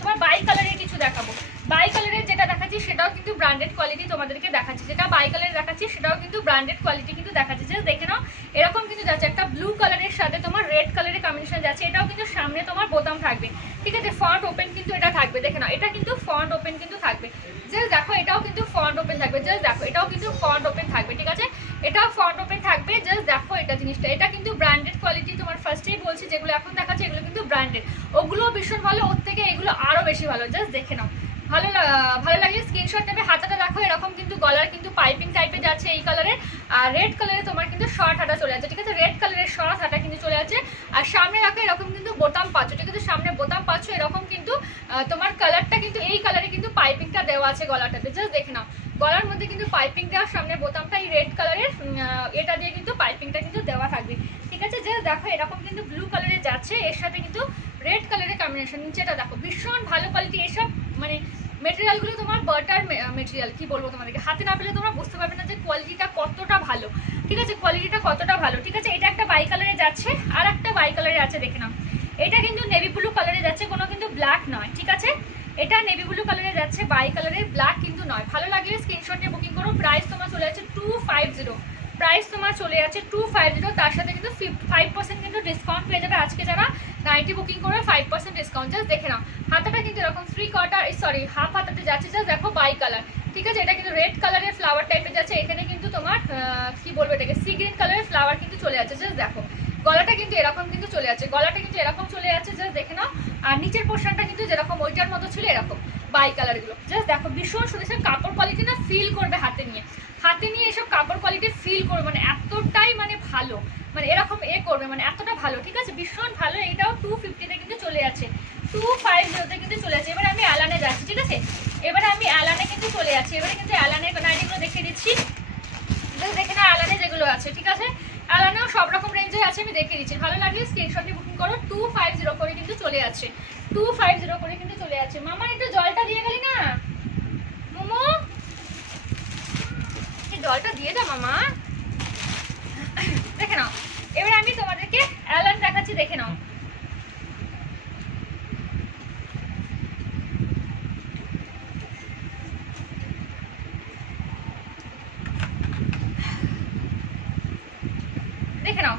তোমার বাই কালারের কিছু দেখাবো। বাই কালারের যেটা দেখাচ্ছি সেটাও কিন্তু ব্র্যান্ডেড কোয়ালিটি তোমাদেরকে দেখাচ্ছি, যেটা বাই কালারের দেখাচ্ছি সেটাও কিন্তু ব্র্যান্ডেড কোয়ালিটি কিন্তু দেখাচ্ছি, জাস্ট দেখে নাও। এরকম কিন্তু যাচ্ছে, একটা ব্লু কালারের সাথে তোমার রেড কালারের কম্বিনেশন যাচ্ছে। এটাও কিন্তু সামনে তোমার বোতাম থাকবে, ঠিক আছে। ফ্রন্ট ওপেন কিন্তু এটা থাকবে, দেখে নাও, এটা কিন্তু ফ্রন্ট ওপেন কিন্তু থাকবে, জাস্ট দেখো এটাও কিন্তু ফ্রন্ট ওপেন থাকবে, জাস্ট দেখো এটাও কিন্তু ফ্রন্ট ওপেন থাকবে, ঠিক আছে। এটাও ফ্রন্ট ওপেন থাকবে, জাস্ট দেখো এটা জিনিসটা, এটা কিন্তু ব্র্যান্ডেড কোয়ালিটি। তোমার ফার্স্টেই বলছি যেগুলো এখন দেখাচ্ছে এগুলো কিন্তু ব্র্যান্ডেড, ওগুলো ভীষণ ভালো, ওর থেকে এগুলো আরো বেশি ভালো, জাস্ট দেখে নাও। ভালো লাগলে স্ক্রিনশট নেবে। হাতাটা দেখো এরকম কিন্তু গলার কিন্তু পাইপিং টাইপের যাচ্ছে এই কালারের, আর রেড কালারে তোমার কিন্তু শর্ট হাতা চলে যাচ্ছে, ঠিক আছে। রেড কালারের শর্ট হাতা কিন্তু চলে যাচ্ছে, আর সামনে রাখো এরকম কিন্তু বোতাম পাচ্ছ, ঠিক আছে। সামনে বোতাম পাচ্ছ এরকম কিন্তু তোমার কালারটা কিন্তু এই কালারে কিন্তু পাইপিংটা দেওয়া আছে গলাটাতে, জাস্ট দেখে নাও। গলার মধ্যে কিন্তু পাইপিং দেওয়া, সামনে বোতামটা এই রেড কালারের এটা দিয়ে কিন্তু পাইপিংটা কিন্তু দেওয়া থাকবে, ঠিক আছে। জাস্ট দেখো এরকম কিন্তু ব্লু কালারে যাচ্ছে, এর সাথে কিন্তু রেড কালারের কম্বিনেশন। নিচেটা দেখো ভীষণ ভালো কোয়ালিটি, এসব মানে মেটেরিয়ালগুলো তোমার বাটার মেটেরিয়াল, কি বলবো তোমাদেরকে, হাতে না পেলে তোমরা বুঝতে পারবে না যে কোয়ালিটিটা কতটা ভালো, ঠিক আছে, কোয়ালিটিটা কতটা ভালো, ঠিক আছে। এটা একটা বাই কালারে যাচ্ছে, আর একটা বাই কালারে আছে, দেখে নাও। এটা কিন্তু নেভি ব্লু কালারে যাচ্ছে, কোনো কিন্তু ব্ল্যাক নয়, ঠিক আছে। এটা নেভি ব্লু কালারে যাচ্ছে, বাই কালারের, ব্ল্যাক কিন্তু নয়। ভালো লাগলে স্ক্রিনশট নিয়ে বুকিং করো। প্রাইস তোমার চলে যাচ্ছে 250, প্রাইস তোমার চলে যাচ্ছে 250, তার সাথে কিন্তু 5% কিন্তু ডিসকাউন্ট পেয়ে যাবে আজকে যারা নাইটি বুকিং করবে, 5% ডিসকাউন্ট, জাস্ট দেখে নাও। হাতাটা কিন্তু এরকম 3/4, সরি হাফ হাতাতে যাচ্ছে, জাস্ট দেখো বাই কালার, ঠিক আছে। এটা কিন্তু রেড কালারের ফ্লাওয়ার টাইপের যাচ্ছে, এখানে কিন্তু তোমার কি বলবো এটাকে, সি গ্রিন কালারের ফ্লাওয়ার কিন্তু চলে যাচ্ছে, জাস্ট দেখো। গলাটা কিন্তু এরকম কিন্তু চলে যাচ্ছে, গলাটা কিন্তু এরকম চলে যাচ্ছে, জাস্ট দেখে নাও। আর নিচের পোর্শনটা কিন্তু যেরকম ওইটার মতো ছিল এরকম বাই কালারগুলো, জাস্ট দেখো ভীষণ সুন্দর। কাপড় কোয়ালিটি না ফিল করবে হাতে নিয়ে, হাতে নিয়ে এসব কাপড় কোয়ালিটি ফিল করবে, মানে এতটাই মানে ভালো, মানে এরকম করবে, মানে এতটা ভালো, ঠিক আছে, ভীষণ ভালো। এইটাও 250-তে কিন্তু চলে যাচ্ছে, 250-তে কিন্তু চলে যাচ্ছে। এবার আমি অ্যালানে যাচ্ছি, ঠিক আছে। এবারে আমি অ্যালানে কিন্তু চলে যাচ্ছি, এবারে কিন্তু অ্যালানের নাইটিগুলো দেখিয়ে দিচ্ছি, দেখে না অ্যালানে যেগুলো আছে, ঠিক আছে। অ্যালানেও সব রকম রেঞ্জে আছে, আমি দেখিয়ে দিচ্ছি। ভালো লাগলে স্ক্রিনশট নিয়ে বুকিং করো। 250 করে কিন্তু চলে যাচ্ছে, 250 করে কিন্তু চলে যাচ্ছে। মামা একটু জলটা দিয়ে গেলি না, মোমো জলটা দিয়ে দা মামা, দেখে নাও। এবার আমি তোমাদেরকে অ্যালান দেখাচ্ছি, দেখে নাও। দেখে নাও,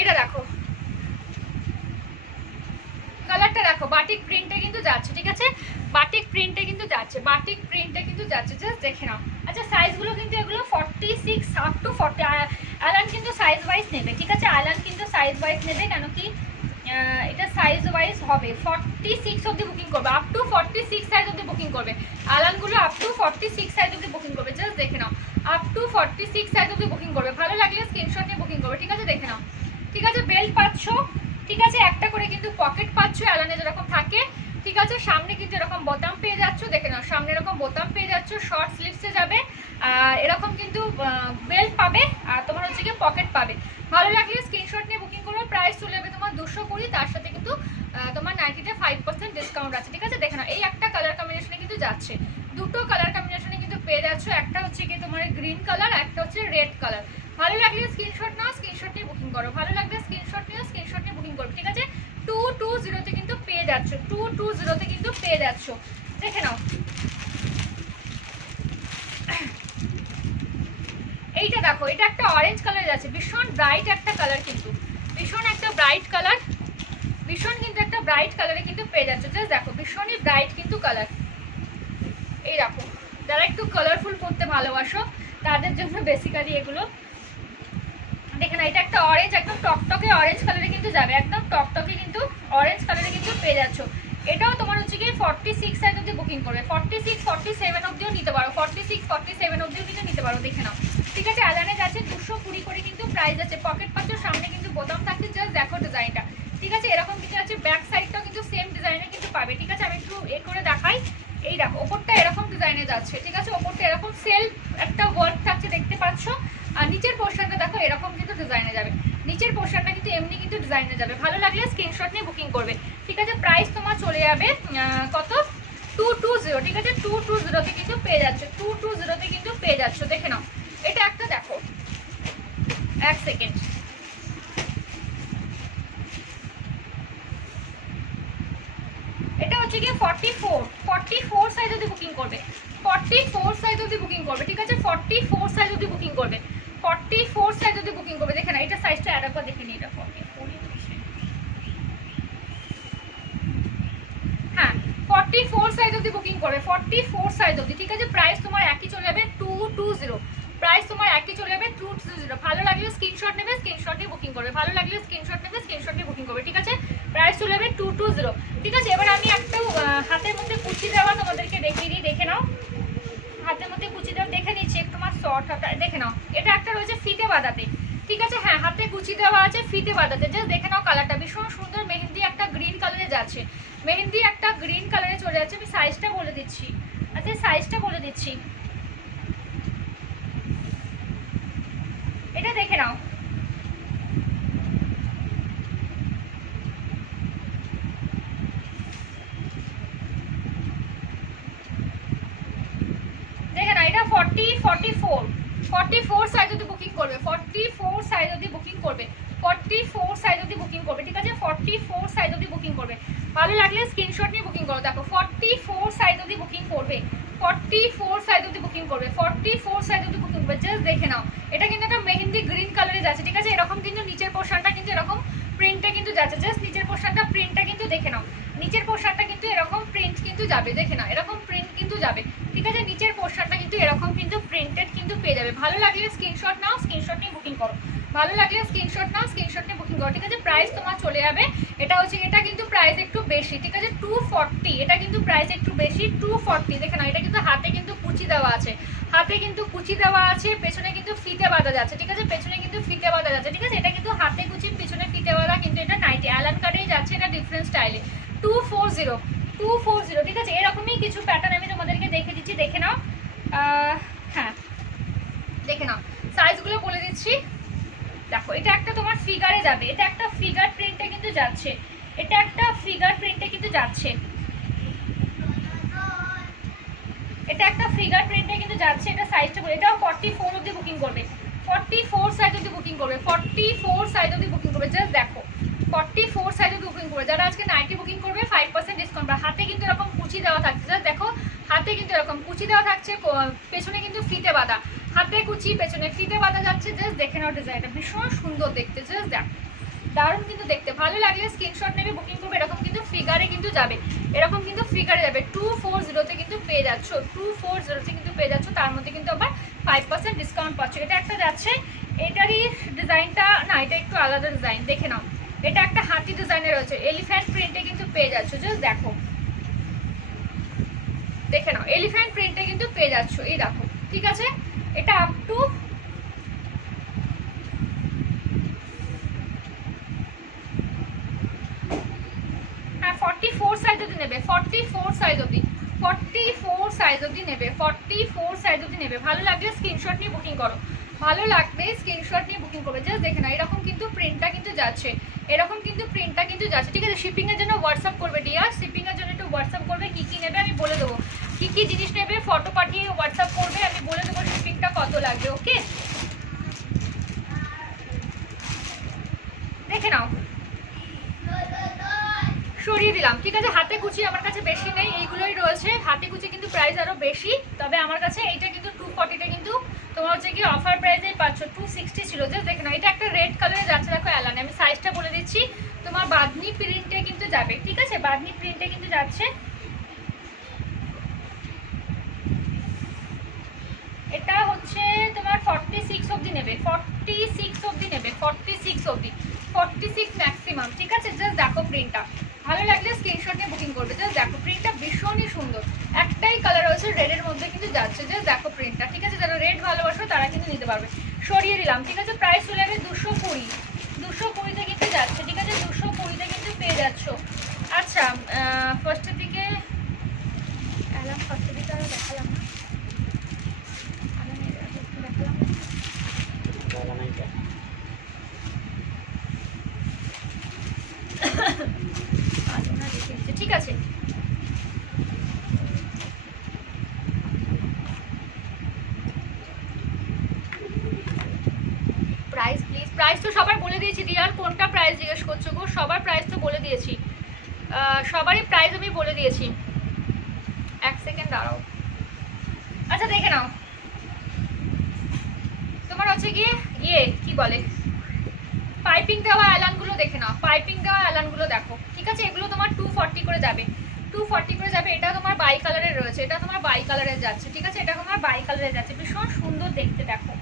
এটা দেখো কালারটা দেখো, বাটিক প্রিন্টে কিন্তু যাচ্ছে, ঠিক আছে। বাটিক প্রিন্টে কিন্তু যাচ্ছে, বাটিক প্রিন্টে কিন্তু যাচ্ছে, জাস্ট দেখে নাও। আচ্ছা সাইজগুলো কিন্তু এগুলো 46 আপ টু 40, অ্যালান কিন্তু সাইজ ওয়াইজ নেবে, ঠিক আছে। অ্যালান কিন্তু সাইজ ওয়াইজ নেবে, কেন কি এটা সাইজ ওয়াইজ হবে। 46 অবধি বুকিং করবে, আপ টু 46 সাইজ অবধি বুকিং করবে। অ্যালানগুলো আপ টু 46 সাইজ অবধি বুকিং করবে, জাস্ট দেখে নাও। আপ টু 46 সাইজ অবধি বুকিং করবে। ভালো লাগলে স্ক্রিনশট নিয়ে বুকিং করবে, ঠিক আছে, দেখে নাও, ঠিক আছে। বেল্ট পাচ্ছ, ঠিক আছে, একটা করে কিন্তু পকেট পাচ্ছ অ্যালানে যেরকম থাকে, ঠিক আছে। সামনে কিন্তু এরকম বোতাম পেয়ে যাচ্ছ, দেখে নাও সামনে এরকম বোতাম পেয়ে যাচ্ছ, শর্ট স্লিভসে যাবে, এরকম কিন্তু বেল্ট পাবে, আর তোমার হচ্ছে গিয়ে পকেট পাবে। ভালো লাগলে স্ক্রিনশট নিয়ে বুকিং করো। প্রাইস চলে যাবে তোমার 220, তার সাথে কিন্তু তোমার 5% ডিসকাউন্ট আছে। ঠিক আছে, দেখে নাও এই একটা কালার কম্বিনেশনে কিন্তু যাচ্ছে, দুটো কালার কম্বিনেশনে কিন্তু পেয়ে যাচ্ছ। একটা হচ্ছে গিয়ে তোমার গ্রিন কালার, একটা হচ্ছে রেড কালার। ভালো লাগলে স্ক্রিনশট নাও, স্ক্রিনশট নিয়ে বুকিং করো। ভালো লাগলে স্ক্রিনশট নিয়ে বুকিং করো। ঠিক আছে, 220-তে কিন্তু পেয়ে যাচ্ছ, 220-তে কিন্তু পেয়ে যাচ্ছ। দেখে নাও এইটা দেখো, এটা একটা অরেঞ্জ কালার যাচ্ছে, ভীষণ ব্রাইট একটা কালার, কিন্তু ভীষণ একটা ব্রাইট কালার, ভীষণ কিন্তু একটা ব্রাইট কালারে কিন্তু পেয়ে যাচ্ছে। জাস্ট দেখো ভীষণই ব্রাইট কিন্তু কালার। এই দেখো, যারা একটু কালারফুল পরতে ভালোবাসো তাদের জন্য বেসিক্যালি এগুলো। দেখে না, এটা একটা অরেঞ্জ, একদম টকটকে অরেঞ্জ কালারে কিন্তু যাবে, একদম টকটকে কিন্তু অরেঞ্জ কালারে কিন্তু পেয়ে যাচ্ছ। এটাও তোমার হচ্ছে কি 46 সাইজ অব্দি বুকিং করবে, 46 47 অব্দিও নিতে পারো, 46 47 অব্দিও কিন্তু নিতে পারো। দেখে নাও, ঠিক আছে। অ্যালানে যাচ্ছে 220 করে কিন্তু প্রাইস আছে। পকেট পাচ্ছ, সামনে কিন্তু বোতাম থাকছে, জাস্ট দেখো ডিজাইনটা। ঠিক আছে, এরকম কিছু আছে, ব্যাক সাইডটাও কিন্তু সেম ডিজাইনের কিন্তু পাবে। ঠিক আছে, আমি একটু করে দেখাই। এই দেখো ওপরটা এরকম ডিজাইনে যাচ্ছে। ঠিক আছে, ওপরটা এরকম সেলফ একটা ওয়ার্ক থাকছে, দেখতে পাচ্ছ। আর নিচের পোর্শনটা দেখো এরকম কিন্তু ডিজাইনে যাবে, নিচের পোর্শনটা কিন্তু এমনি কিন্তু ডিজাইনে যাবে। ভালো লাগলে স্ক্রিনশট নিয়ে বুকিং করবে। ঠিক আছে, প্রাইস তোমার চলে যাবে কত, 220। ঠিক আছে, 220-তে কিন্তু পেয়ে যাচ্ছে, 220-তে কিন্তু পেয়ে যাচ্ছ। দেখে নাও, এটা একটা দেখো, এক সেকেন্ড, এটা হচ্ছে কি 44 সাইজ অবধি বুকিং করবে, 44 সাইজ অবধি বুকিং করবে। ঠিক আছে, 44 সাইজ অবধি বুকিং করবে, 44 সাইজ অবধি বুকিং করবে। দেখে না, এটা সাইজটা অ্যাড আপ দেখে নিই, এটা 44, হ্যাঁ 44 সাইজ অবধি বুকিং করবে, 44 সাইজ অবধি। ঠিক আছে, প্রাইস তোমার একই চলে যাবে 220, প্রাইস তোমার একই চলে যাবে 220। ভালো লাগলে স্ক্রিনশট নেবে, স্ক্রিনশট নিয়ে বুকিং করবে। ভালো লাগলে স্ক্রিনশট নেবে, স্ক্রিনশট নিয়ে বুকিং করবে। ঠিক আছে, প্রাইস চলে যাবে 220। ঠিক আছে, এবার আমি একটা হাতের মধ্যে কুচি দেওয়া তোমাদেরকে দেখিয়ে দিই। দেখে নাও, হাতের মধ্যে কুচি দেওয়া দেখে নিচ্ছি, একটু আমার শর্ট হাতা। দেখে নাও, এটা একটা রয়েছে ফিতে বাঁধাতে। ঠিক আছে, হ্যাঁ হাতে কুচি দেওয়া আছে, ফিতে বাঁধাতে। জাস্ট দেখে নাও কালারটা ভীষণ সুন্দর, মেহেন্দি একটা গ্রিন কালারে যাচ্ছে, মেহেন্দি একটা গ্রিন কালারে চলে যাচ্ছে। আমি সাইজটা বলে দিচ্ছি, আচ্ছা সাইজটা বলে দিচ্ছি, এটা দেখে নাও। দেখে না, এটা 44 সাইজ অবধি বুকিং করবে, 44 সাইজ অবধি বুকিং করবে, 44 সাইজ অবধি বুকিং করবে। ঠিক আছে, 44 সাইজ অবধি বুকিং করবে। ভালো লাগলে স্ক্রিনশট নিয়ে বুকিং করো। দেখো 44 সাইজ অবধি বুকিং করবে, 44 সাইজ অবধি বুকিং করবে, 44 সাইজ অবধি বুকিং করবে। জাস্ট দেখে নাও, এটা কিন্তু একটা মেহেন্দি গ্রিন কালারে যাচ্ছে। ঠিক আছে, এরকম কিন্তু নিচের পোর্শনটা কিন্তু এরকম প্রিন্টে কিন্তু যাচ্ছে। জাস্ট নিচের পোর্শনটা প্রিন্টটা কিন্তু দেখে নাও, নিচের পোর্শনটা কিন্তু এরকম প্রিন্ট কিন্তু যাবে। দেখে নাও, এরকম প্রিন্ট কিন্তু যাবে। ঠিক আছে, নিচের পোর্শনটা কিন্তু এরকম কিন্তু প্রিন্টেড কিন্তু পেয়ে যাবে। ভালো লাগলে স্ক্রিনশট নাও, স্ক্রিনশট নিয়ে বুকিং করো। ভালো লাগলে স্ক্রিনশট নাও, স্ক্রিনশট নিয়ে বুকিং করো। ঠিক আছে, প্রাইস তোমার চলে যাবে, এটা হচ্ছে, এটা কিন্তু প্রাইস একটু বেশি। ঠিক আছে, 240, এটা কিন্তু প্রাইস একটু বেশি, 240। দেখে নাও, এটা কিন্তু হাতে কিন্তু কুচি দেওয়া আছে, হাতে কিন্তু কুচি দেওয়া আছে, পেছনে কিন্তু ফিতে বাঁধা যাচ্ছে। ঠিক আছে, পেছনে কিন্তু ফিতে বাঁধা যাচ্ছে। ঠিক আছে, এটা কিন্তু হাতে কুচি, পেছনে ফিতে বাঁধা, কিন্তু এটা নাইটি অ্যালান কাটেই যাচ্ছে, এটা ডিফারেন্ট স্টাইলে। 240। ঠিক আছে, এরকমই কিছু প্যাটার্ন আমি তোমাদেরকে দেখে দিচ্ছি। দেখে নাও, হ্যাঁ দেখে নাও, সাইজগুলো বলে দিচ্ছি। দেখো, এটা একটা তোমার ফিগারে যাবে, এটা একটা ফিগার প্রিন্টে কিন্তু যাচ্ছে, এটা একটা ফিগার প্রিন্টে কিন্তু যাচ্ছে, এটা একটা ফিগার প্রিন্টে কিন্তু যাচ্ছে। এটা সাইজটা বলে, এটাও 44 অবধি বুকিং করবে, 44 সাইজ অবধি বুকিং করবে, 44 সাইজ অবধি বুকিং করবে। জাস্ট দেখো 44 সাইজ অবধি বুকিং করবে। যারা আজকে নাইটি বুকিং করবে 5% ডিসকাউন্ট। হাতে কিন্তু এরকম কুচি দেওয়া থাকছে, জাস্ট দেখো হাতে কিন্তু এরকম কুচি দেওয়া থাকছে, পেছনে কিন্তু ফিতে বাঁধা, হাতে কুচি পেছনে ফিতে বাঁধা যাচ্ছে। জাস্ট দেখে নাও ডিজাইনটা ভীষণ সুন্দর দেখতে, জাস্ট দেখো দারুণ কিন্তু দেখতে। ভালো লাগলে স্ক্রিনশট নেবে, বুকিং করবে। এরকম কিন্তু ফিগারে কিন্তু যাবে, এরকম কিন্তু ফিগারে যাবে। 240-তে কিন্তু পেয়ে যাচ্ছ, 240-তে কিন্তু পেয়ে যাচ্ছ। তার মধ্যে কিন্তু আবার 5% ডিসকাউন্ট পাচ্ছ। এটা একটা যাচ্ছে, এটারই ডিজাইনটা না, এটা একটু আলাদা ডিজাইন। দেখে নাও, এটা একটা হাতি ডিজাইনের রয়েছে, এলিফ্যান্ট প্রিন্টে কিন্তু পেয়ে যাচ্ছ। জাস্ট দেখো, দেখে নাও এলিফ্যান্ট প্রিন্টে কিন্তু পেয়ে যাচ্ছ। এই দেখো, ঠিক আছে, এটা আপ টু 44 সাইজ অবধি নেবে, 44 সাইজ অবধি, 44 সাইজ অবধি নেবে, 44 সাইজ অবধি নেবে। ভালো লাগলে স্ক্রিনশট নিয়ে বুকিং করো, ভালো লাগবে স্ক্রিনশট নিয়ে বুকিং করবে। জাস্ট দেখে না, এরকম কিন্তু প্রিন্টটা কিন্তু যাচ্ছে, এরকম কিন্তু প্রিন্টটা কিন্তু যাচ্ছে। ঠিক আছে, শিপিংয়ের জন্য হোয়াটসঅ্যাপ করবে ডিয়ার, শিপিংয়ের জন্য একটু হোয়াটসঅ্যাপ করবে, কী কী নেবে আমি বলে দেবো, কী কী জিনিস নেবে ফটো পাঠিয়ে হোয়াটসঅ্যাপ করবে, আমি বলে দেবো শিপিংটা কত লাগবে। ওকে, দেখে নাও, সরিয়ে দিলাম। ঠিক আছে, হাতে কুচি আমার কাছে বেশি নেই, এইগুলোই রয়েছে। হাতে কুচি কিন্তু প্রাইস আরও বেশি, তবে আমার কাছে এইটা কিন্তু 240টা কিন্তু তোমার হচ্ছে কি অফার প্রাইসেই পাচ্ছ, 260 ছিল। জাস্ট দেখে নাও, এটা একটা রেড কালারে যাচ্ছে, দেখো অ্যালানে, আমি সাইজটা বলে দিচ্ছি, তোমার বাঁধনি প্রিন্টে কিন্তু যাবে। ঠিক আছে, বাঁধনি প্রিন্টে কিন্তু যাচ্ছে। এটা হচ্ছে তোমার 46 অবধি নেবে, 46 অবধি নেবে, 46 অবধি, 46 ম্যাক্সিমাম। ঠিক আছে, জাস্ট দেখো প্রিন্টটা, ভালো লাগলে স্ক্রিনশট নিয়ে বুকিং করবে। জাস্ট দেখো প্রিন্টটা ভীষণই সুন্দর, একটাই কালার রয়েছে রেডের মধ্যে কিন্তু যাচ্ছে। জাস্ট দেখো প্রিন্টটা। ঠিক আছে, যারা রেড ভালোবাসো তারা কিন্তু নিতে পারবে। সরিয়ে দিলাম। ঠিক আছে, প্রাইস চলে যাবে 220, 220তে কিন্তু যাচ্ছে। ঠিক আছে, 220তে কিন্তু পেয়ে যাচ্ছ। আচ্ছা, ফার্স্টের দিকে এলাম, ফার্স্টের দিকে আরও দেখালাম না, ঠিক আছে, প্রাইস প্লিজ, প্রাইস তো সবার বলে দিয়েছি রিয়ার, কোনটা প্রাইস জিজ্ঞেস করছো গো, সবার প্রাইস তো বলে দিয়েছি, সবারই প্রাইস আমি বলে দিয়েছি। এক সেকেন্ড দাঁড়াও। আচ্ছা দেখে নাও, তোমার হচ্ছে গিয়ে কি বলে পাইপিং দেওয়া অ্যালানগুলো দেখে নাও, পাইপিং দেওয়া অ্যালানগুলো দেখো। ঠিক আছে, এগুলো তোমার 240 করে যাবে, 240 করে যাবে। এটা তোমার বাই কালারের রয়েছে, এটা তোমার বাই কালারের যাচ্ছে। ঠিক আছে, এটা তোমার বাই কালারের যাচ্ছে, ভীষণ সুন্দর দেখতে। দেখো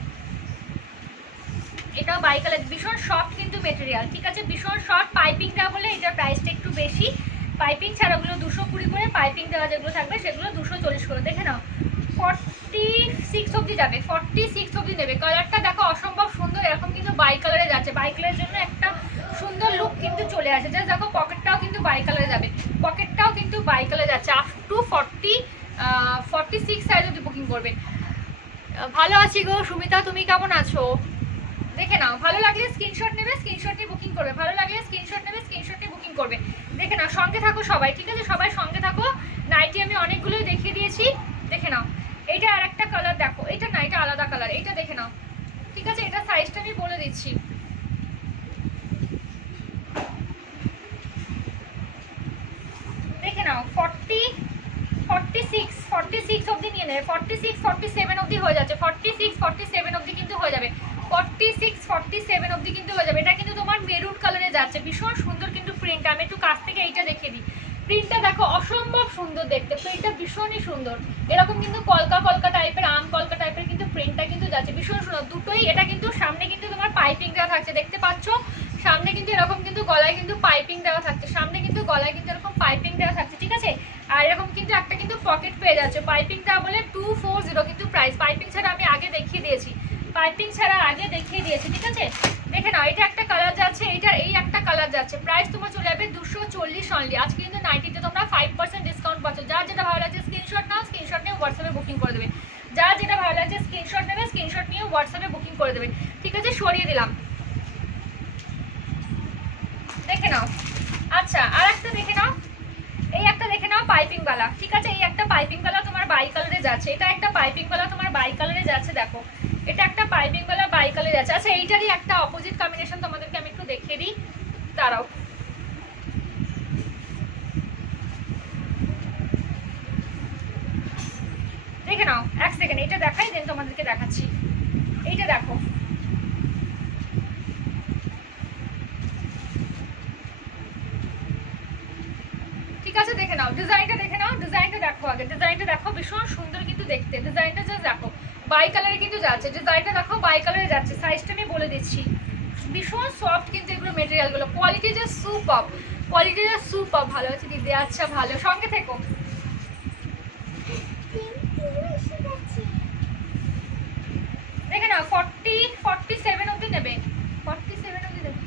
এটাও বাই কালার, ভীষণ সফট কিন্তু মেটেরিয়াল। ঠিক আছে, ভীষণ সফট। পাইপিং দেওয়া বলে এটার প্রাইসটা একটু বেশি, পাইপিং ছাড়াগুলো 220 করে, পাইপিং দেওয়া যেগুলো থাকবে সেগুলো 240 করে। দেখে নাও 46 অবধি যাবে, 46 অবধি নেবে। কালারটা দেখো অসম্ভব সুন্দর, এরকম কিন্তু বাই কালারে যাচ্ছে, বাই কালারের জন্য একটা সুন্দর লুক কিন্তু চলে আসে। জাস্ট দেখো পকেটটাও কিন্তু বাই কালারে যাবে, পকেটটাও কিন্তু বাই কালারে যাচ্ছে। আপ টু 46 সাইজ অবধি বুকিং করবে। ভালো আছি গো সুমিতা, তুমি কেমন আছো? দেখে নাও, ভালো লাগলে স্ক্রিনশট নেবে, স্ক্রিনশট নিয়ে বুকিং করবে, ভালো লাগলে স্ক্রিনশট নেবে, স্ক্রিনশট নিয়ে বুকিং করবে। দেখে নাও, সঙ্গে থাকো সবাই। ঠিক আছে, সবাই সঙ্গে থাকো। নাইটি আমি অনেকগুলোই দেখিয়ে দিয়েছি, দেখে নাও। এইটা আর একটা কালার দেখো, এটা না, এটা আলাদা কালার, এইটা দেখে নাও। ঠিক আছে, এটা সাইজটা আমি বলে দিচ্ছি। দেখে নাও 46 অবধি নিয়ে নেবে, 46 47 অবধি হয়ে যাচ্ছে, 46 47 অবধি কিন্তু হয়ে যাবে, 46 47 অবধি কিন্তু হয়ে যাবে। এটা কিন্তু তোমার মেরুন কালারে যাচ্ছে, ভীষণ সুন্দর কিন্তু প্রিন্ট। আমি একটু কাছ থেকে এইটা দেখিয়ে দিই, প্রিন্টটা দেখো অসম্ভব সুন্দর দেখতে, প্রিন্টটা ভীষণই সুন্দর। এরকম কিন্তু কলকা কলকা টাইপের, আম কলকা টাইপের কিন্তু প্রিন্টটা কিন্তু যাচ্ছে, ভীষণ সুন্দর দুটোই। এটা কিন্তু সামনে কিন্তু তোমার পাইপিং দেওয়া থাকছে, দেখতে পাচ্ছ সামনে কিন্তু এরকম কিন্তু গলায় কিন্তু পাইপিং দেওয়া থাকছে, সামনে কিন্তু গলায় কিন্তু এরকম পাইপিং দেওয়া থাকছে। ঠিক আছে, আর এরকম কিন্তু একটা কিন্তু পকেট পেয়ে যাচ্ছে, পাইপিং দেওয়া বলে 240 কিন্তু প্রাইস। পাইপিং ছাড়া আমি আগে দেখিয়ে দিয়েছি, পাইপিং ছাড়া আগে দেখিয়ে দিয়েছি। ঠিক আছে, দেখে নাও, এটা একটা কালার যাচ্ছে, এইটার এই একটা কালার যাচ্ছে। প্রাইস তোমার চলে যাবে 240 অনলি। আজকে কিন্তু নাইটিতে তোমরা 5% ডিসকাউন্ট পাচ্ছ। যার যেটা ভালো লাগছে স্ক্রিনশট নাও, স্ক্রিনশট নিয়ে হোয়াটসঅ্যাপে বুকিং করে দেবে। যার যেটা ভালো লাগছে স্ক্রিনশট নেবে, স্ক্রিনশট নিয়ে হোয়াটসঅ্যাপে বুকিং করে দেবে। ঠিক আছে, সরিয়ে দিলাম, দেখে নাও। আচ্ছা, আর একটা দেখে নাও, এই একটা দেখে নাও পাইপিং वाला। ঠিক আছে, এই একটা পাইপিং वाला তোমার বাই কালারে যাচ্ছে, এটা একটা পাইপিং वाला তোমার বাই কালারে যাচ্ছে। দেখো এটা একটা পাইপিং वाला বাই কালারে যাচ্ছে। আচ্ছা, এইটারই একটা অপোজিট কম্বিনেশন তোমাদেরকে আমি একটু দেখিয়ে দিই, দাঁড়াও। দেখে নাও এক সেকেন্ড, এটা দেখাই দেন তোমাদেরকে দেখাচ্ছি। এইটা দেখো, ঠিক আছে, দেখে নাও ডিজাইনটা, দেখে নাও ডিজাইনটা দেখো, আগে ডিজাইনটা দেখো, ভীষণ সুন্দর কিন্তু দেখতে। ডিজাইনটা জাস্ট দেখো, বাই কালারে কিন্তু যাচ্ছে, ডিজাইনটা দেখো বাই কালারে যাচ্ছে। সাইজটা আমি বলে দিচ্ছি, ভীষণ সফট কিন্তু এগুলো মেটেরিয়ালগুলো, quality just super, quality just super. ভালো আছে দিদি, আচ্ছা ভালো, সঙ্গে থেকো। দেখে নাও 47 অবধি নেবে, 47 অবধি নেবে।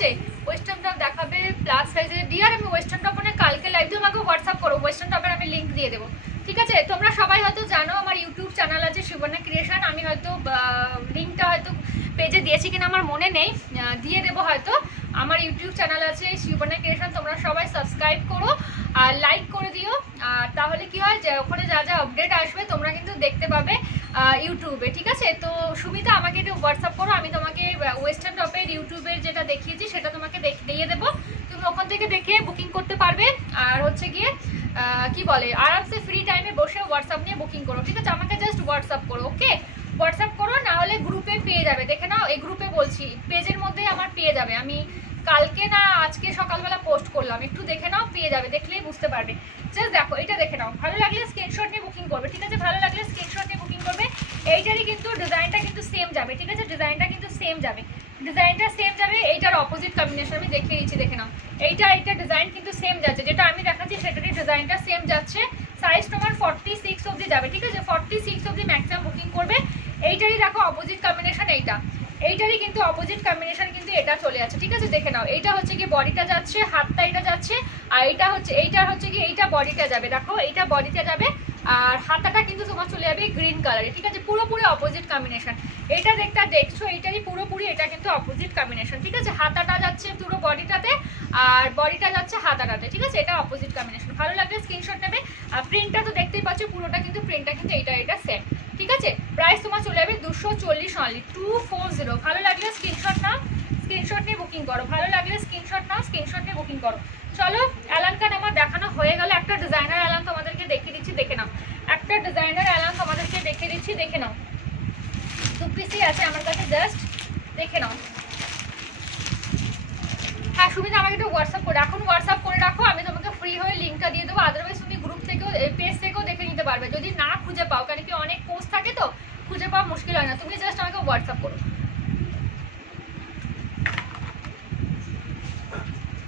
আছে। ওয়েস্টার্ন টপ দেখাবে প্লাস সাইজে। ডিয়ার আমি ওয়েস্টার্ন টপ মানে কালকে লাইভ দিয়ে আমাকে হোয়াটসঅ্যাপ করো, ওয়েস্টার্ন টপের আমি লিঙ্ক দিয়ে দেবো, ঠিক আছে। তোমরা সবাই হয়তো জানো আমার ইউটিউব চ্যানেল আছে সুবর্ণা ক্রিয়েশন, আমি হয়তো লিঙ্কটা হয়তো পেজে দিয়েছি কিনা আমার মনে নেই, দিয়ে দেবো হয়তো। আমার ইউটিউব চ্যানেল আছে সুবর্ণা ক্রিয়েশন, তোমরা সবাই সাবস্ক্রাইব করো আর লাইক করে দিও। আর তাহলে কি হয় যে ওখানে যা যা আপডেট আসবে তোমরা কিন্তু দেখতে পাবে ইউটিউবে, ঠিক আছে। তো সুমিতা আমাকে একটু হোয়াটসঅ্যাপ করো, আমি তোমাকে ওয়েস্টার্ন টপের ইউটিউবের যেটা দেখিয়েছি সেটা তোমাকে দিয়ে দেবো, তুমি ওখান থেকে দেখে বুকিং করতে পারবে। আর হচ্ছে গিয়ে কি বলে আরামসে ফ্রি টাইমে বসে হোয়াটসঅ্যাপ নিয়ে বুকিং করো, ঠিক আছে। আমাকে জাস্ট হোয়াটসঅ্যাপ করো, ওকে। হোয়াটসঅ্যাপ করো, না হলে গ্রুপে পেয়ে যাবে, দেখে নাও। এই গ্রুপে বলছি পেজের মধ্যেই আমার পেয়ে যাবে, আমি কালকে না আজকে সকালবেলা পোস্ট করলাম, একটু দেখে নাও, পেয়ে যাবে, দেখলেই বুঝতে পারবে। জাস্ট দেখো, এটা দেখে নাও, ভালো লাগলে স্ক্রিনশট নিয়ে বুকিং করবে, ঠিক আছে। ভালো লাগলে স্ক্রিনশট নিয়ে বুকিং করবে। এইটারই কিন্তু ডিজাইনটা কিন্তু সেম যাবে, ঠিক আছে। ডিজাইনটা কিন্তু সেম যাবে, ডিজাইনটা সেম যাবে। এইটার অপোজিট কম্বিনেশন আমি দেখিয়ে দিচ্ছি, দেখে নাও। এইটা ডিজাইন কিন্তু সেম যাচ্ছে, যেটা আমি দেখাচ্ছি সেটারই ডিজাইনটা সেম যাচ্ছে। সাইজ তোমার 46 অবধি যাবে, ঠিক আছে। 46 অবধি ম্যাক্সিমাম বুকিং করবে। এইটারই দেখো অপোজিট কম্বিনেশন, এইটারই কিন্তু অপোজিট কম্বিনেশন কিন্তু এটা চলে যাচ্ছে, ঠিক আছে। দেখে নাও, এইটা হচ্ছে কি বডিটা যাচ্ছে, হাতটা এটা যাচ্ছে, আর এইটা হচ্ছে এইটার হচ্ছে কি এইটা বডিটা যাবে, দেখো এইটা বডিটা যাবে, আর হাতাটা কিন্তু তোমার চলে যাবে গ্রিন কালারে, ঠিক আছে। পুরোপুরি অপোজিট কম্বিনেশন। এটা দেখছো এইটারই পুরোপুরি এটা কিন্তু অপোজিট কম্বিনেশন, ঠিক আছে। হাতাটা যাচ্ছে পুরো বডিটাতে আর বডিটা যাচ্ছে হাতাটাতে, ঠিক আছে। এটা অপোজিট কম্বিনেশন। ভালো লাগলে স্ক্রিনশট নেবে। আর প্রিন্টটা তো দেখতেই পাচ্ছ পুরোটা কিন্তু প্রিন্টটা কিন্তু এটা সেম, ঠিক আছে। প্রাইস তোমার চলে যাবে 240 অনলি, 240। ভালো লাগলে স্ক্রিনশট নাও, স্ক্রিনশট নিয়ে বুকিং করো। ভালো লাগলে স্ক্রিনশট নাও, স্ক্রিনশট নিয়ে বুকিং করো। চলো, অ্যালান কাট আমার দেখানো হয়ে গেল। একটা ডিজাইনার অ্যালান তোমাদেরকে দেখিয়ে দিচ্ছি, দেখে নাও। একটা ডিজাইনার অ্যালান তোমাদেরকে দেখিয়ে দিচ্ছি, দেখে নাও। 2 পিসই আছে আমার কাছে, জাস্ট দেখে নাও। হ্যাঁ সুমিতা, আমাকে একটু হোয়াটসঅ্যাপ করে এখন হোয়াটসঅ্যাপ করে রাখো, আমি তোমাকে ফ্রি হয়ে লিঙ্কটা দিয়ে দেবো। আদারওয়াইজ তুমি গ্রুপ থেকেও পেজ থেকেও দেখে নিতে পারবে যদি না খুঁজে পাও, কারণ কি অনেক পোস্ট থাকে তো খুঁজে পাওয়া মুশকিল হয় না। তুমি জাস্ট আমাকে হোয়াটসঅ্যাপ করো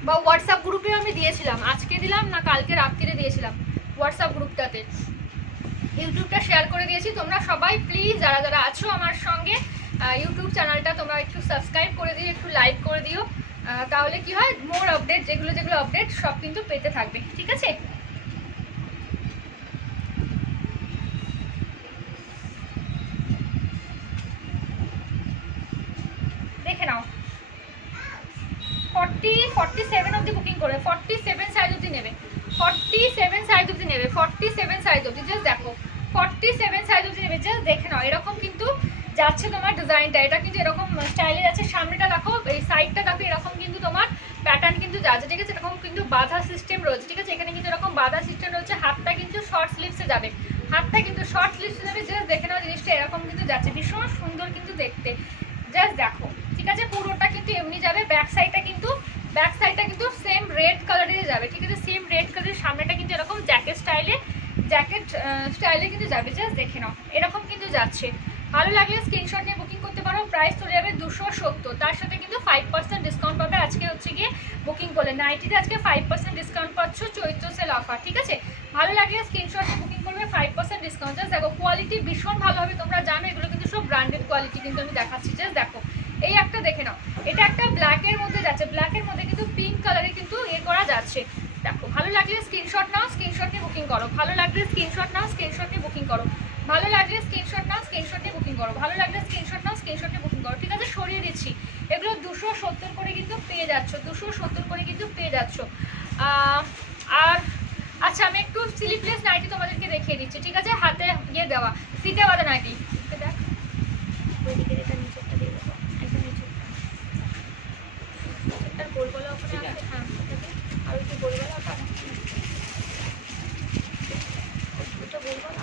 বা হোয়াটসঅ্যাপ গ্রুপে আমি দিয়েছিলাম, আজকে দিলাম না কালকে রাত্রিরে দিয়েছিলাম হোয়াটসঅ্যাপ গ্রুপটাতে, ইউটিউবটা শেয়ার করে দিয়েছি। তোমরা সবাই প্লিজ যারা যারা আছো আমার সঙ্গে ইউটিউব চ্যানেলটা তোমরা একটু সাবস্ক্রাইব করে দিও, একটু লাইক করে দিও, তাহলে কি হয় মোর আপডেট যেগুলো আপডেট সব কিন্তু পেতে থাকবে, ঠিক আছে। দেখে নাও, 47 অবধি বুকিং করে, 47 সাইজ অবধি নেবে, 47 সাইজ অবধি নেবে, 47 সাইজ অবধি। জাস্ট দেখো 47 সাইজ অবধি নেবে, জাস্ট দেখে নাও। এরকম কিন্তু যাচ্ছে তোমার ডিজাইনটা, এটা কিন্তু এরকম স্টাইলে যাচ্ছে। সামনেটা দেখো, এই সাইডটা দেখো, এরকম কিন্তু তোমার প্যাটার্ন কিন্তু যাচ্ছে, ঠিক আছে। এরকম কিন্তু বাঁধা সিস্টেম রয়েছে, ঠিক আছে। এখানে কিন্তু এরকম বাঁধা সিস্টেম রয়েছে। হাতটা কিন্তু শর্ট স্লিভসে যাবে, হাতটা কিন্তু শর্ট স্লিভসে যাবে। জাস্ট দেখে নাও, জিনিসটা এরকম কিন্তু যাচ্ছে, ভীষণ সুন্দর কিন্তু দেখতে। জাস্ট দেখো, ঠিক আছে। পুরোটা কিন্তু এমনি যাবে, ব্যাক সাইডটা কিন্তু সেম রেড কালারের যাবে, ঠিক আছে। সেম রেড কালারের। সামনেটা কিন্তু এরকম জ্যাকেট স্টাইলে কিন্তু যাবে। জাস্ট দেখে নাও, এরকম কিন্তু যাচ্ছে। ভালো লাগলে স্ক্রিনশট নিয়ে বুকিং করতে পারো। প্রাইস চলে যাবে 270, তার সাথে কিন্তু 5% ডিসকাউন্ট পাবে। আজকে হচ্ছে গিয়ে বুকিং করলে নাইটিতে আজকে 5% ডিসকাউন্ট পাচ্ছ, চৈত্র সেল অফার, ঠিক আছে। ভালো লাগলে স্ক্রিনশট নিয়ে বুকিং করবে, 5% ডিসকাউন্ট। জাস্ট দেখো, কোয়ালিটি ভীষণ ভালো হবে, তোমরা জানো এগুলো কিন্তু সব ব্র্যান্ডেড কোয়ালিটি কিন্তু আমি দেখাচ্ছি। জাস্ট দেখো, এই একটা দেখে নাও, এটা একটা ব্ল্যাকের মধ্যে যাচ্ছে, ব্ল্যাকের মধ্যে কিন্তু পিঙ্ক কালারে কিন্তু করা যাচ্ছে। দেখো, ভালো লাগলে স্ক্রিনশট নাও, স্ক্রিনশট নিয়ে বুকিং করো। ভালো লাগলে স্ক্রিনশট নাও, স্ক্রিনশট নিয়ে বুকিং করো। ভালো লাগলে স্ক্রিনশট নাও, স্ক্রিনশট নিয়ে বুকিং করো। ভালো লাগলে স্ক্রিনশট নাও, স্ক্রিনশট নিয়ে বুকিং করো, ঠিক আছে। সরিয়ে দিচ্ছি, এগুলো 270 করে কিন্তু পেয়ে যাচ্ছ, 270 করে কিন্তু পেয়ে যাচ্ছ। আর আচ্ছা, আমি একটু স্লিপলেস নাইটি তোমাদেরকে দেখিয়ে দিচ্ছি, ঠিক আছে। হাতে ইয়ে দেওয়া, ফিতে বাঁধা নাইটি, দেখ ওইদিকে এটা নিচেরটা দিয়ে দেবো, একদম নিচেরটা গোল গলা ওখানে আছে, হ্যাঁ ওটাকে। আর ওই যে গোল গলা ওটা গোল গলা,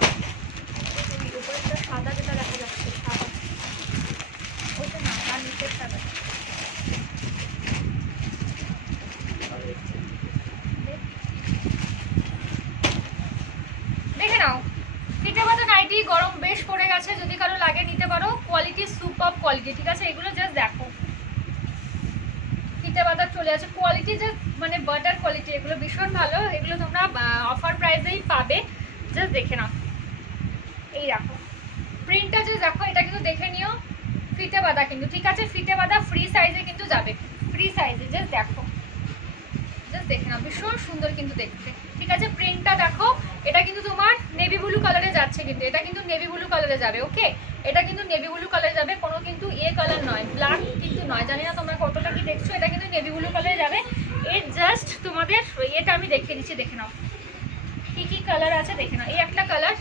উপরেরটা সাদা যেটা দেখা যাচ্ছে, সাদা ওইটা না, আর নিচের সাদা। দেখে নাও, ফিতে বাঁধা নাইটি, গরম বেশ পড়ে গেছে, যদি কারো লাগে নিতে পারো। কোয়ালিটি সুপার কোয়ালিটি, ঠিক আছে। এগুলো জাস্ট দেখো, ফিতে বাঁধা চলে আছে, কোয়ালিটি জাস্ট মানে বাটার কোয়ালিটি, এগুলো ভীষণ ভালো। এগুলো তোমরা অফার প্রাইসেই পাবে, জাস্ট দেখে নাও। এই দেখো প্রিন্টটা জাস্ট দেখো, এটা কিন্তু দেখে নিও, ফিতে বাঁধা কিন্তু, ঠিক আছে। ফিতে বাঁধা ফ্রি সাইজে কিন্তু যাবে, ফ্রি সাইজে, জাস্ট দেখো, জাস্ট দেখে নাও, ভীষণ সুন্দর কিন্তু দেখতে। ঠিক আছে, প্রিন্টটা দেখো, এটা কিন্তু তোমার নেভি ব্লু কালারে যাচ্ছে, কিন্তু এটা কিন্তু নেভি ব্লু কালারে যাবে। ওকে, এটা কিন্তু নেভি ব্লু কালারে যাবে, কোনো কিন্তু কালার নয়, ব্ল্যাক কিন্তু নয়। জানি না তোমরা কতটা কি দেখছো, এটা কিন্তু নেভি ব্লু কালারে যাবে। এর জাস্ট তোমাদের এটা আমি দেখিয়ে দিচ্ছি, দেখে নাও কি কি কালার আছে, দেখে নাও। এই একটা কালার,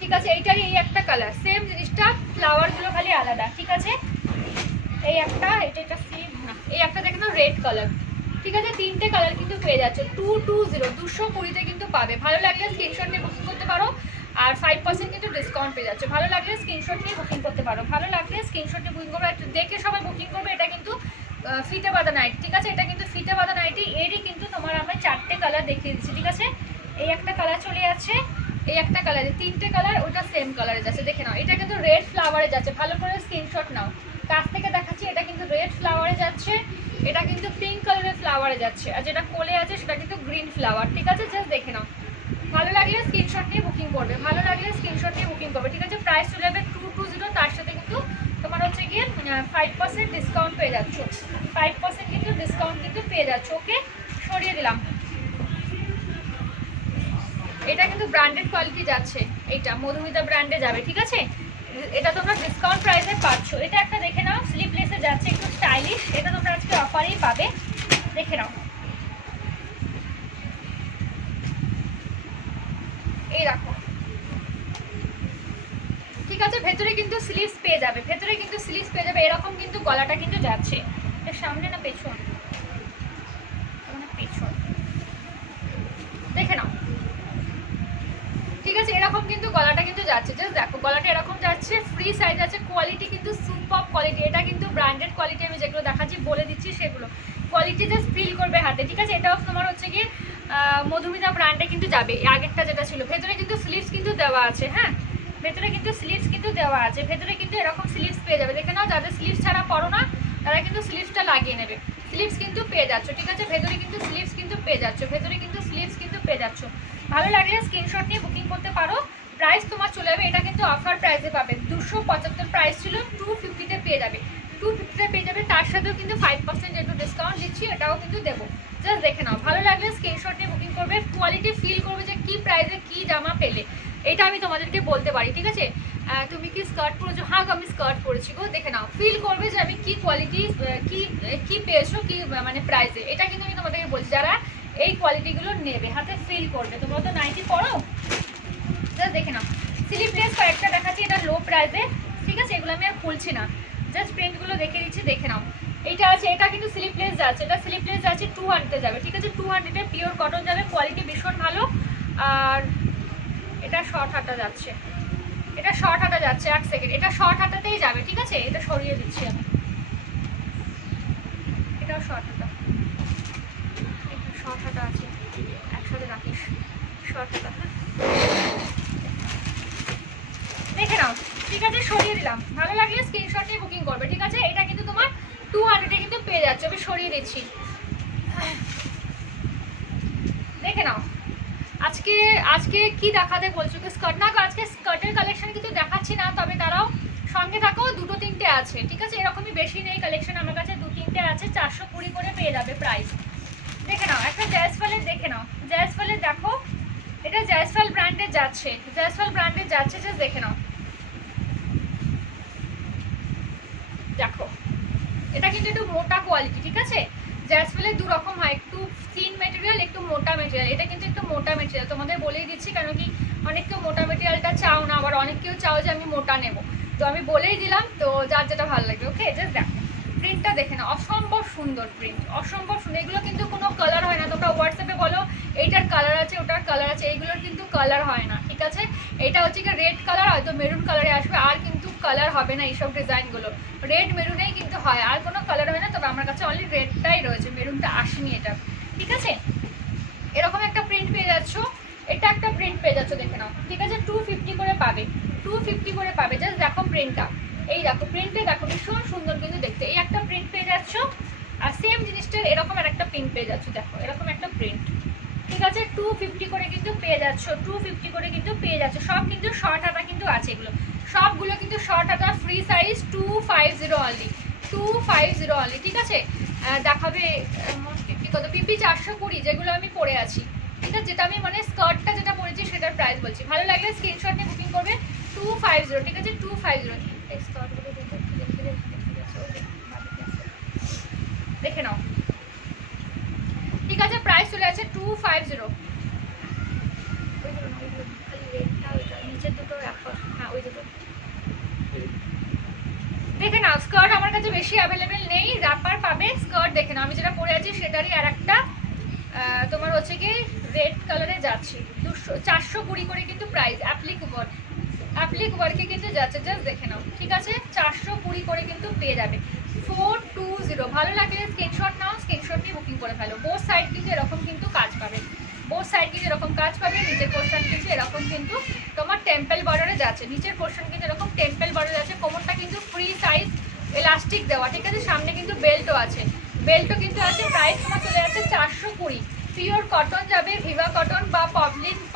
ঠিক আছে, এইটারই এই একটা কালার, সেম জিনিসটা, ফ্লাওয়ারগুলো খালি আলাদা। ঠিক আছে, এই একটা, এটা সেম না, এই একটা দেখে নাও রেড কালার। ঠিক আছে, তিনটে কালার কিন্তু পেয়ে যাচ্ছে 220, 220-তে কিন্তু পাবে। ভালো লাগলে স্ক্রিনশট নিয়ে বুকিং করতে পারো, আর 5% কিন্তু ডিসকাউন্ট পেয়ে যাচ্ছে। ভালো লাগলে স্ক্রিনশট নিয়ে বুকিং করতে পারো, ভালো লাগলে স্ক্রিনশট নিয়ে বুকিং করবে, দেখে সবাই বুকিং করবে। এটা কিন্তু ফিতে বাঁধা নাইটি। ঠিক আছে, এটা কিন্তু ফিতে বাঁধা নাইটি, এরই কিন্তু তোমার আমরা 4টে কালার দেখিয়ে দিচ্ছি। ঠিক আছে, এই একটা কালার চলে যাচ্ছে, এই একটা কালারে, 3টে কালার, ওটা সেম কালারে যাচ্ছে। দেখে নাও, এটা কিন্তু রেড ফ্লাওয়ারে যাচ্ছে, ভালো করে স্ক্রিনশট নাও। কাছ থেকে দেখাচ্ছি, এটা কিন্তু রেড ফ্লাওয়ারে যাচ্ছে, এটা কিন্তু পিঙ্ক কালারের ফ্লাওয়ারে যাচ্ছে, আর যেটা কোলে আছে সেটা কিন্তু গ্রিন ফ্লাওয়ার। ঠিক আছে, জাস্ট দেখে নাও। ভালো লাগলে স্ক্রিনশট নিয়ে বুকিং করবে, ভালো লাগলে স্ক্রিনশট নিয়ে বুকিং করবে। ঠিক আছে, প্রাইস চলে যাবে 220, তার সাথে কিন্তু তোমার হচ্ছে গিয়ে 5% ডিসকাউন্ট পেয়ে যাচ্ছ, 5% কিন্তু ডিসকাউন্ট কিন্তু পেয়ে যাচ্ছ। ওকে, সরিয়ে দিলাম। এটা কিন্তু ব্র্যান্ডেড কোয়ালিটি যাচ্ছে, এইটা মধুমিতা ব্র্যান্ডে যাবে। ঠিক আছে, এটা তোমরা ডিসকাউন্ট প্রাইসে পাচ্ছ। এটা একটা দেখে নাও, স্লিপলেসে যাচ্ছে, একটু স্টাইলিশ, এটা তোমরা আজকে অফারেই পাবে, দেখে নাও। এই দেখো, ঠিক আছে, ভেতরে কিন্তু স্লিভস পেয়ে যাবে, ভেতরে কিন্তু স্লিভস পেয়ে যাবে। এরকম কিন্তু গলাটা কিন্তু যাচ্ছে, এটা সামনে না পেছন, পেছন, দেখে নাও। ঠিক আছে, এরকম কিন্তু গলাটা কিন্তু যাচ্ছে, জাস্ট দেখো, গলাটা এরকম যাচ্ছে, ফ্রি সাইজ আছে, কোয়ালিটি কিন্তু সুপার কোয়ালিটি। এটা কিন্তু ব্র্যান্ডেড কোয়ালিটি, আমি যেগুলো দেখাচ্ছি বলে দিচ্ছি সেগুলো কোয়ালিটি জাস্ট ফিল করবে হাতে। ঠিক আছে, এটাও তোমার হচ্ছে গিয়ে মধুমিতা ব্র্যান্ডে কিন্তু যাবে। আগেরটা যেটা ছিল, ভেতরে কিন্তু স্লিভস কিন্তু দেওয়া আছে, হ্যাঁ, ভেতরে কিন্তু স্লিভস কিন্তু দেওয়া আছে, ভেতরে কিন্তু এরকম স্লিভস পেয়ে যাবে। দেখে নাও, যাদের স্লিভস ছাড়া পরো না তারা কিন্তু স্লিভসটা লাগিয়ে নেবে, স্লিভস কিন্তু পেয়ে যাচ্ছ। ঠিক আছে, ভেতরে কিন্তু স্লিভস কিন্তু পেয়ে যাচ্ছ, ভেতরে কিন্তু স্লিভস কিন্তু পেয়ে যাচ্ছ। ভালো লাগলে স্ক্রিনশট নিয়ে বুকিং করতে পারো। প্রাইস তোমার চলে যাবে, এটা কিন্তু অফার প্রাইসে পাবে, 275 প্রাইস ছিল, 250-তে পেয়ে যাবে, 250-তে পেয়ে যাবে। তার সাথেও কিন্তু 5% একটু ডিসকাউন্ট দিচ্ছি, এটাও কিন্তু দেবো। জাস্ট দেখে নাও, ভালো লাগলে স্ক্রিনশট নিয়ে বুকিং করবে, কোয়ালিটি ফিল করবে যে কি প্রাইসে কি জামা পেলে, এটা আমি তোমাদেরকে বলতে পারি। ঠিক আছে, তুমি কি স্কার্ট পরেছো? হ্যাঁ, আমি স্কার্ট পরেছি গো, দেখে নাও, ফিল করবে যে আমি কি কোয়ালিটি, কি পেয়েছো, কি মানে প্রাইসে, এটা কিন্তু আমি তোমাদেরকে বলছি। যারা এই কোয়ালিটিগুলো নেবে, হাতে ফিল করবে। তোমরা তো নাইটি পরো, জাস্ট দেখে নাও। স্লিভলেস কয়েকটা দেখাচ্ছি, এটা লো প্রাইসে। ঠিক আছে, এগুলো আমি আর খুলছি না, জাস্ট প্রিন্টগুলো দেখে দিচ্ছি, দেখে নাও। এইটা আছে, এটা কিন্তু স্লিভলেস যাচ্ছে, এটা স্লিভলেস যাচ্ছে 200-এ যাবে। ঠিক আছে, 200-এ পিওর কটন যাবে, কোয়ালিটি ভীষণ ভালো। আর এটা শর্ট হাতা যাচ্ছে, এটা শর্ট হাতা যাচ্ছে, 1 সেকেন্ড, এটা শর্ট হাতাতেই যাবে। ঠিক আছে, এটা সরিয়ে দিচ্ছি আমি, এটাও শর্ট হাতা, এটা শর্ট হাতা আছে, একসাথে রাখিস, শর্ট হাতা, হ্যাঁ, দেখে নাও। ঠিক আছে, সরিয়ে দিলাম। ভালো লাগলে স্ক্রিনশট নিয়ে বুকিং করবে। ঠিক আছে, এটা কিন্তু তোমার 200-এ কিন্তু পেয়ে যাচ্ছে, আমি সরিয়ে দিচ্ছি, দেখে নাও। আজকে কি দেখাতে বলছো? স্কার্ট না, আজকে স্কার্টের কালেকশন কিন্তু দেখাচ্ছি না, তবে তারাও সঙ্গে থাকো, 2-3টে আছে। ঠিক আছে, এরকমই বেশি নেই কালেকশন, আমার কাছে 2-3টে আছে, 420 করে পেয়ে যাবে প্রাইস। দেখে নাও, একটা জ্যাসফলের দেখে নাও, জ্যাসফলের দেখো, এটা জ্যাসফল ব্র্যান্ডের যাচ্ছে, জ্যাসফল ব্র্যান্ডের যাচ্ছে, জাস্ট দেখে নাও। দেখো, এটা কিন্তু একটু মোটা কোয়ালিটি। ঠিক আছে, জ্যাসফলের 2 রকম হয়, একটু থিন মেটেরিয়াল, একটু মোটা মেটেরিয়াল। এটা কিন্তু একটু মোটা মেটেরিয়াল, তোমাদের বলেই দিচ্ছি, কারণ কি অনেক কেউ মোটা মেটেরিয়ালটা চাও না, আবার অনেক কেউ চাও যে আমি মোটা নেব, তো আমি বলেই দিলাম, তো যার যেটা ভালো লাগবে। ওকে, জাস্ট দেখো, প্রিন্টটা দেখে না, অসম্ভব সুন্দর প্রিন্ট, অসম্ভব সুন্দর। এগুলো কিন্তু কোনো কালার হয় না, তোমরা হোয়াটসঅ্যাপে বলো এইটার কালার আছে, ওটার কালার আছে, এইগুলোর কিন্তু কালার হয় না। ঠিক আছে, এটা হচ্ছে কি রেড কালার, হয়তো মেরুন কালারে আসবে, আর কিন্তু কালার হবে না। এইসব ডিজাইনগুলো রেড মেরুনেই কিন্তু হয়, আর কোনো কালার হয় না। তবে আমার কাছে অনলি রেডটাই রয়েছে, মেরুনটা আসেনি এটা। ঠিক আছে, এরকম একটা প্রিন্ট পেয়ে যাচ্ছ, এটা একটা প্রিন্ট পেয়ে যাচ্ছ, দেখে নাও। ঠিক আছে, 250 করে পাবে, 250 করে পাবে। জাস্ট দেখো প্রিন্টটা, এই দেখো প্রিন্টে, দেখো ভীষণ সুন্দর কিন্তু দেখতে। এই একটা প্রিন্ট পেয়ে যাচ্ছ, আর সেম জিনিসটার এরকম একটা প্রিন্ট পেয়ে যাচ্ছ, দেখো এরকম একটা প্রিন্ট। ঠিক আছে, 250 করে কিন্তু পেয়ে যাচ্ছ, 250 করে কিন্তু পেয়ে যাচ্ছ। সব কিন্তু শর্ট হাতা কিন্তু আছে, এগুলো সবগুলো কিন্তু শর্ট হাতা, ফ্রি সাইজ, 250 অনলি, 250 অনলি। ঠিক আছে, দেখাবে পিপি কত, পিপি 420 যেগুলো আমি পরে আছি, ঠিক আছে, যেটা আমি মানে স্কার্টটা যেটা পরেছি সেটার প্রাইস বলছি। ভালো লাগলে স্ক্রিনশট নিয়ে বুকিং করবে 250, ঠিক আছে 250। এই স্কার্টগুলো দেখে নাও, ঠিক আছে, প্রাইস চলে আছে 250। নিচের দুটো হ্যাঁ ওই দুটো দেখে নাও। স্কার্ট আমার কাছে বেশি অ্যাভেলেবেল নেই, র্যাপার পাবে, স্কার্ট দেখে নাও। আমি যেটা পরে আছি সেটারই আর একটা তোমার হচ্ছে কি রেড কালারে যাচ্ছে, 420 করে কিন্তু প্রাইস। অ্যাপ্লিক ওয়ার্কে কিন্তু যাচ্ছে, জাস্ট দেখে নাও, ঠিক আছে, 420 করে কিন্তু পেয়ে যাবে 420। ভালো লাগলে স্ক্রিনশট নাও, স্ক্রিনশট নিয়ে বুকিং করে ফেলো। বোথ সাইড কিন্তু এরকম কিন্তু কাজ পাবে, বোথ সাইড কিন্তু এরকম কাজ পাবে। নিচের পোর্শন কিন্তু এরকম কিন্তু তোমার টেম্পল বর্ডারে যাচ্ছে, নিচের পোর্শন কিন্তু এরকম টেম্পল বর্ডারে যাচ্ছে। কোমরটা কিন্তু ফ্রি সাইজ এলাস্টিক দেওয়া, ঠিক আছে, সামনে কিন্তু বেল্টও আছে, বেল্টও কিন্তু আছে। প্রাইস তোমার চলে যাচ্ছে 420। পিওর কটন যাবে, ভিভা কটন বা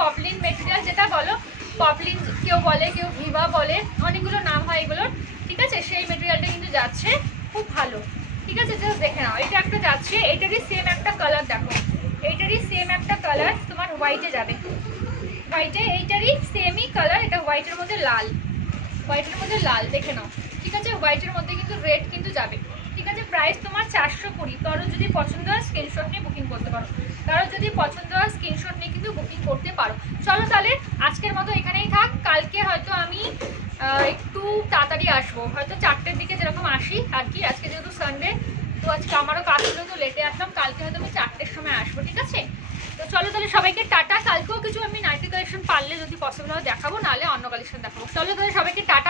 পপলিন মেটেরিয়াল যেটা বলো, পপলিন কেউ বলে, কেউ ভিভা বলে, অনেকগুলো নাম হয় এগুলোর, ঠিক আছে, সেই মেটেরিয়ালটা কিন্তু যাচ্ছে, খুব ভালো, ঠিক আছে, জাস্ট দেখে নাও। এটা একটা যাচ্ছে, এটারই সেম একটা কালার দেখো, এইটারই সেম একটা কালার তোমার হোয়াইটে যাবে, হোয়াইটে এইটারই সেমই কালার, এটা হোয়াইটের মধ্যে লাল, হোয়াইটের মধ্যে লাল দেখে নাও, ঠিক আছে, হোয়াইটের মধ্যে কিন্তু রেড কিন্তু যাবে, ঠিক আছে। প্রাইস তোমার 420। কারো যদি পছন্দ হয় স্ক্রিনশট নিয়ে বুকিং করতে পারো, কারো যদি পছন্দ হয় স্ক্রিনশট নিয়ে কিন্তু বুকিং করতে পারো। চলো তাহলে আজকের মতো এখানেই থাক, কালকে হয়তো আমি একটু তাড়াতাড়ি আসবো, হয়তো 4টের দিকে যেরকম আসি আর কি। আজকে যেহেতু সানডে, তো আজকে আমারও কাজ ছিল, তো লেটে আসলাম, কালকে হয়তো আমি 4টের সময় আসবো, ঠিক আছে। তো চলো তাহলে সবাইকে টাটা। কালকেও কিছু আমি নাইটি কালেকশন পারলে যদি পসিবল হয় দেখাবো, নাহলে অন্য কালেকশন দেখাবো। চলো তাহলে সবাইকে টাটা।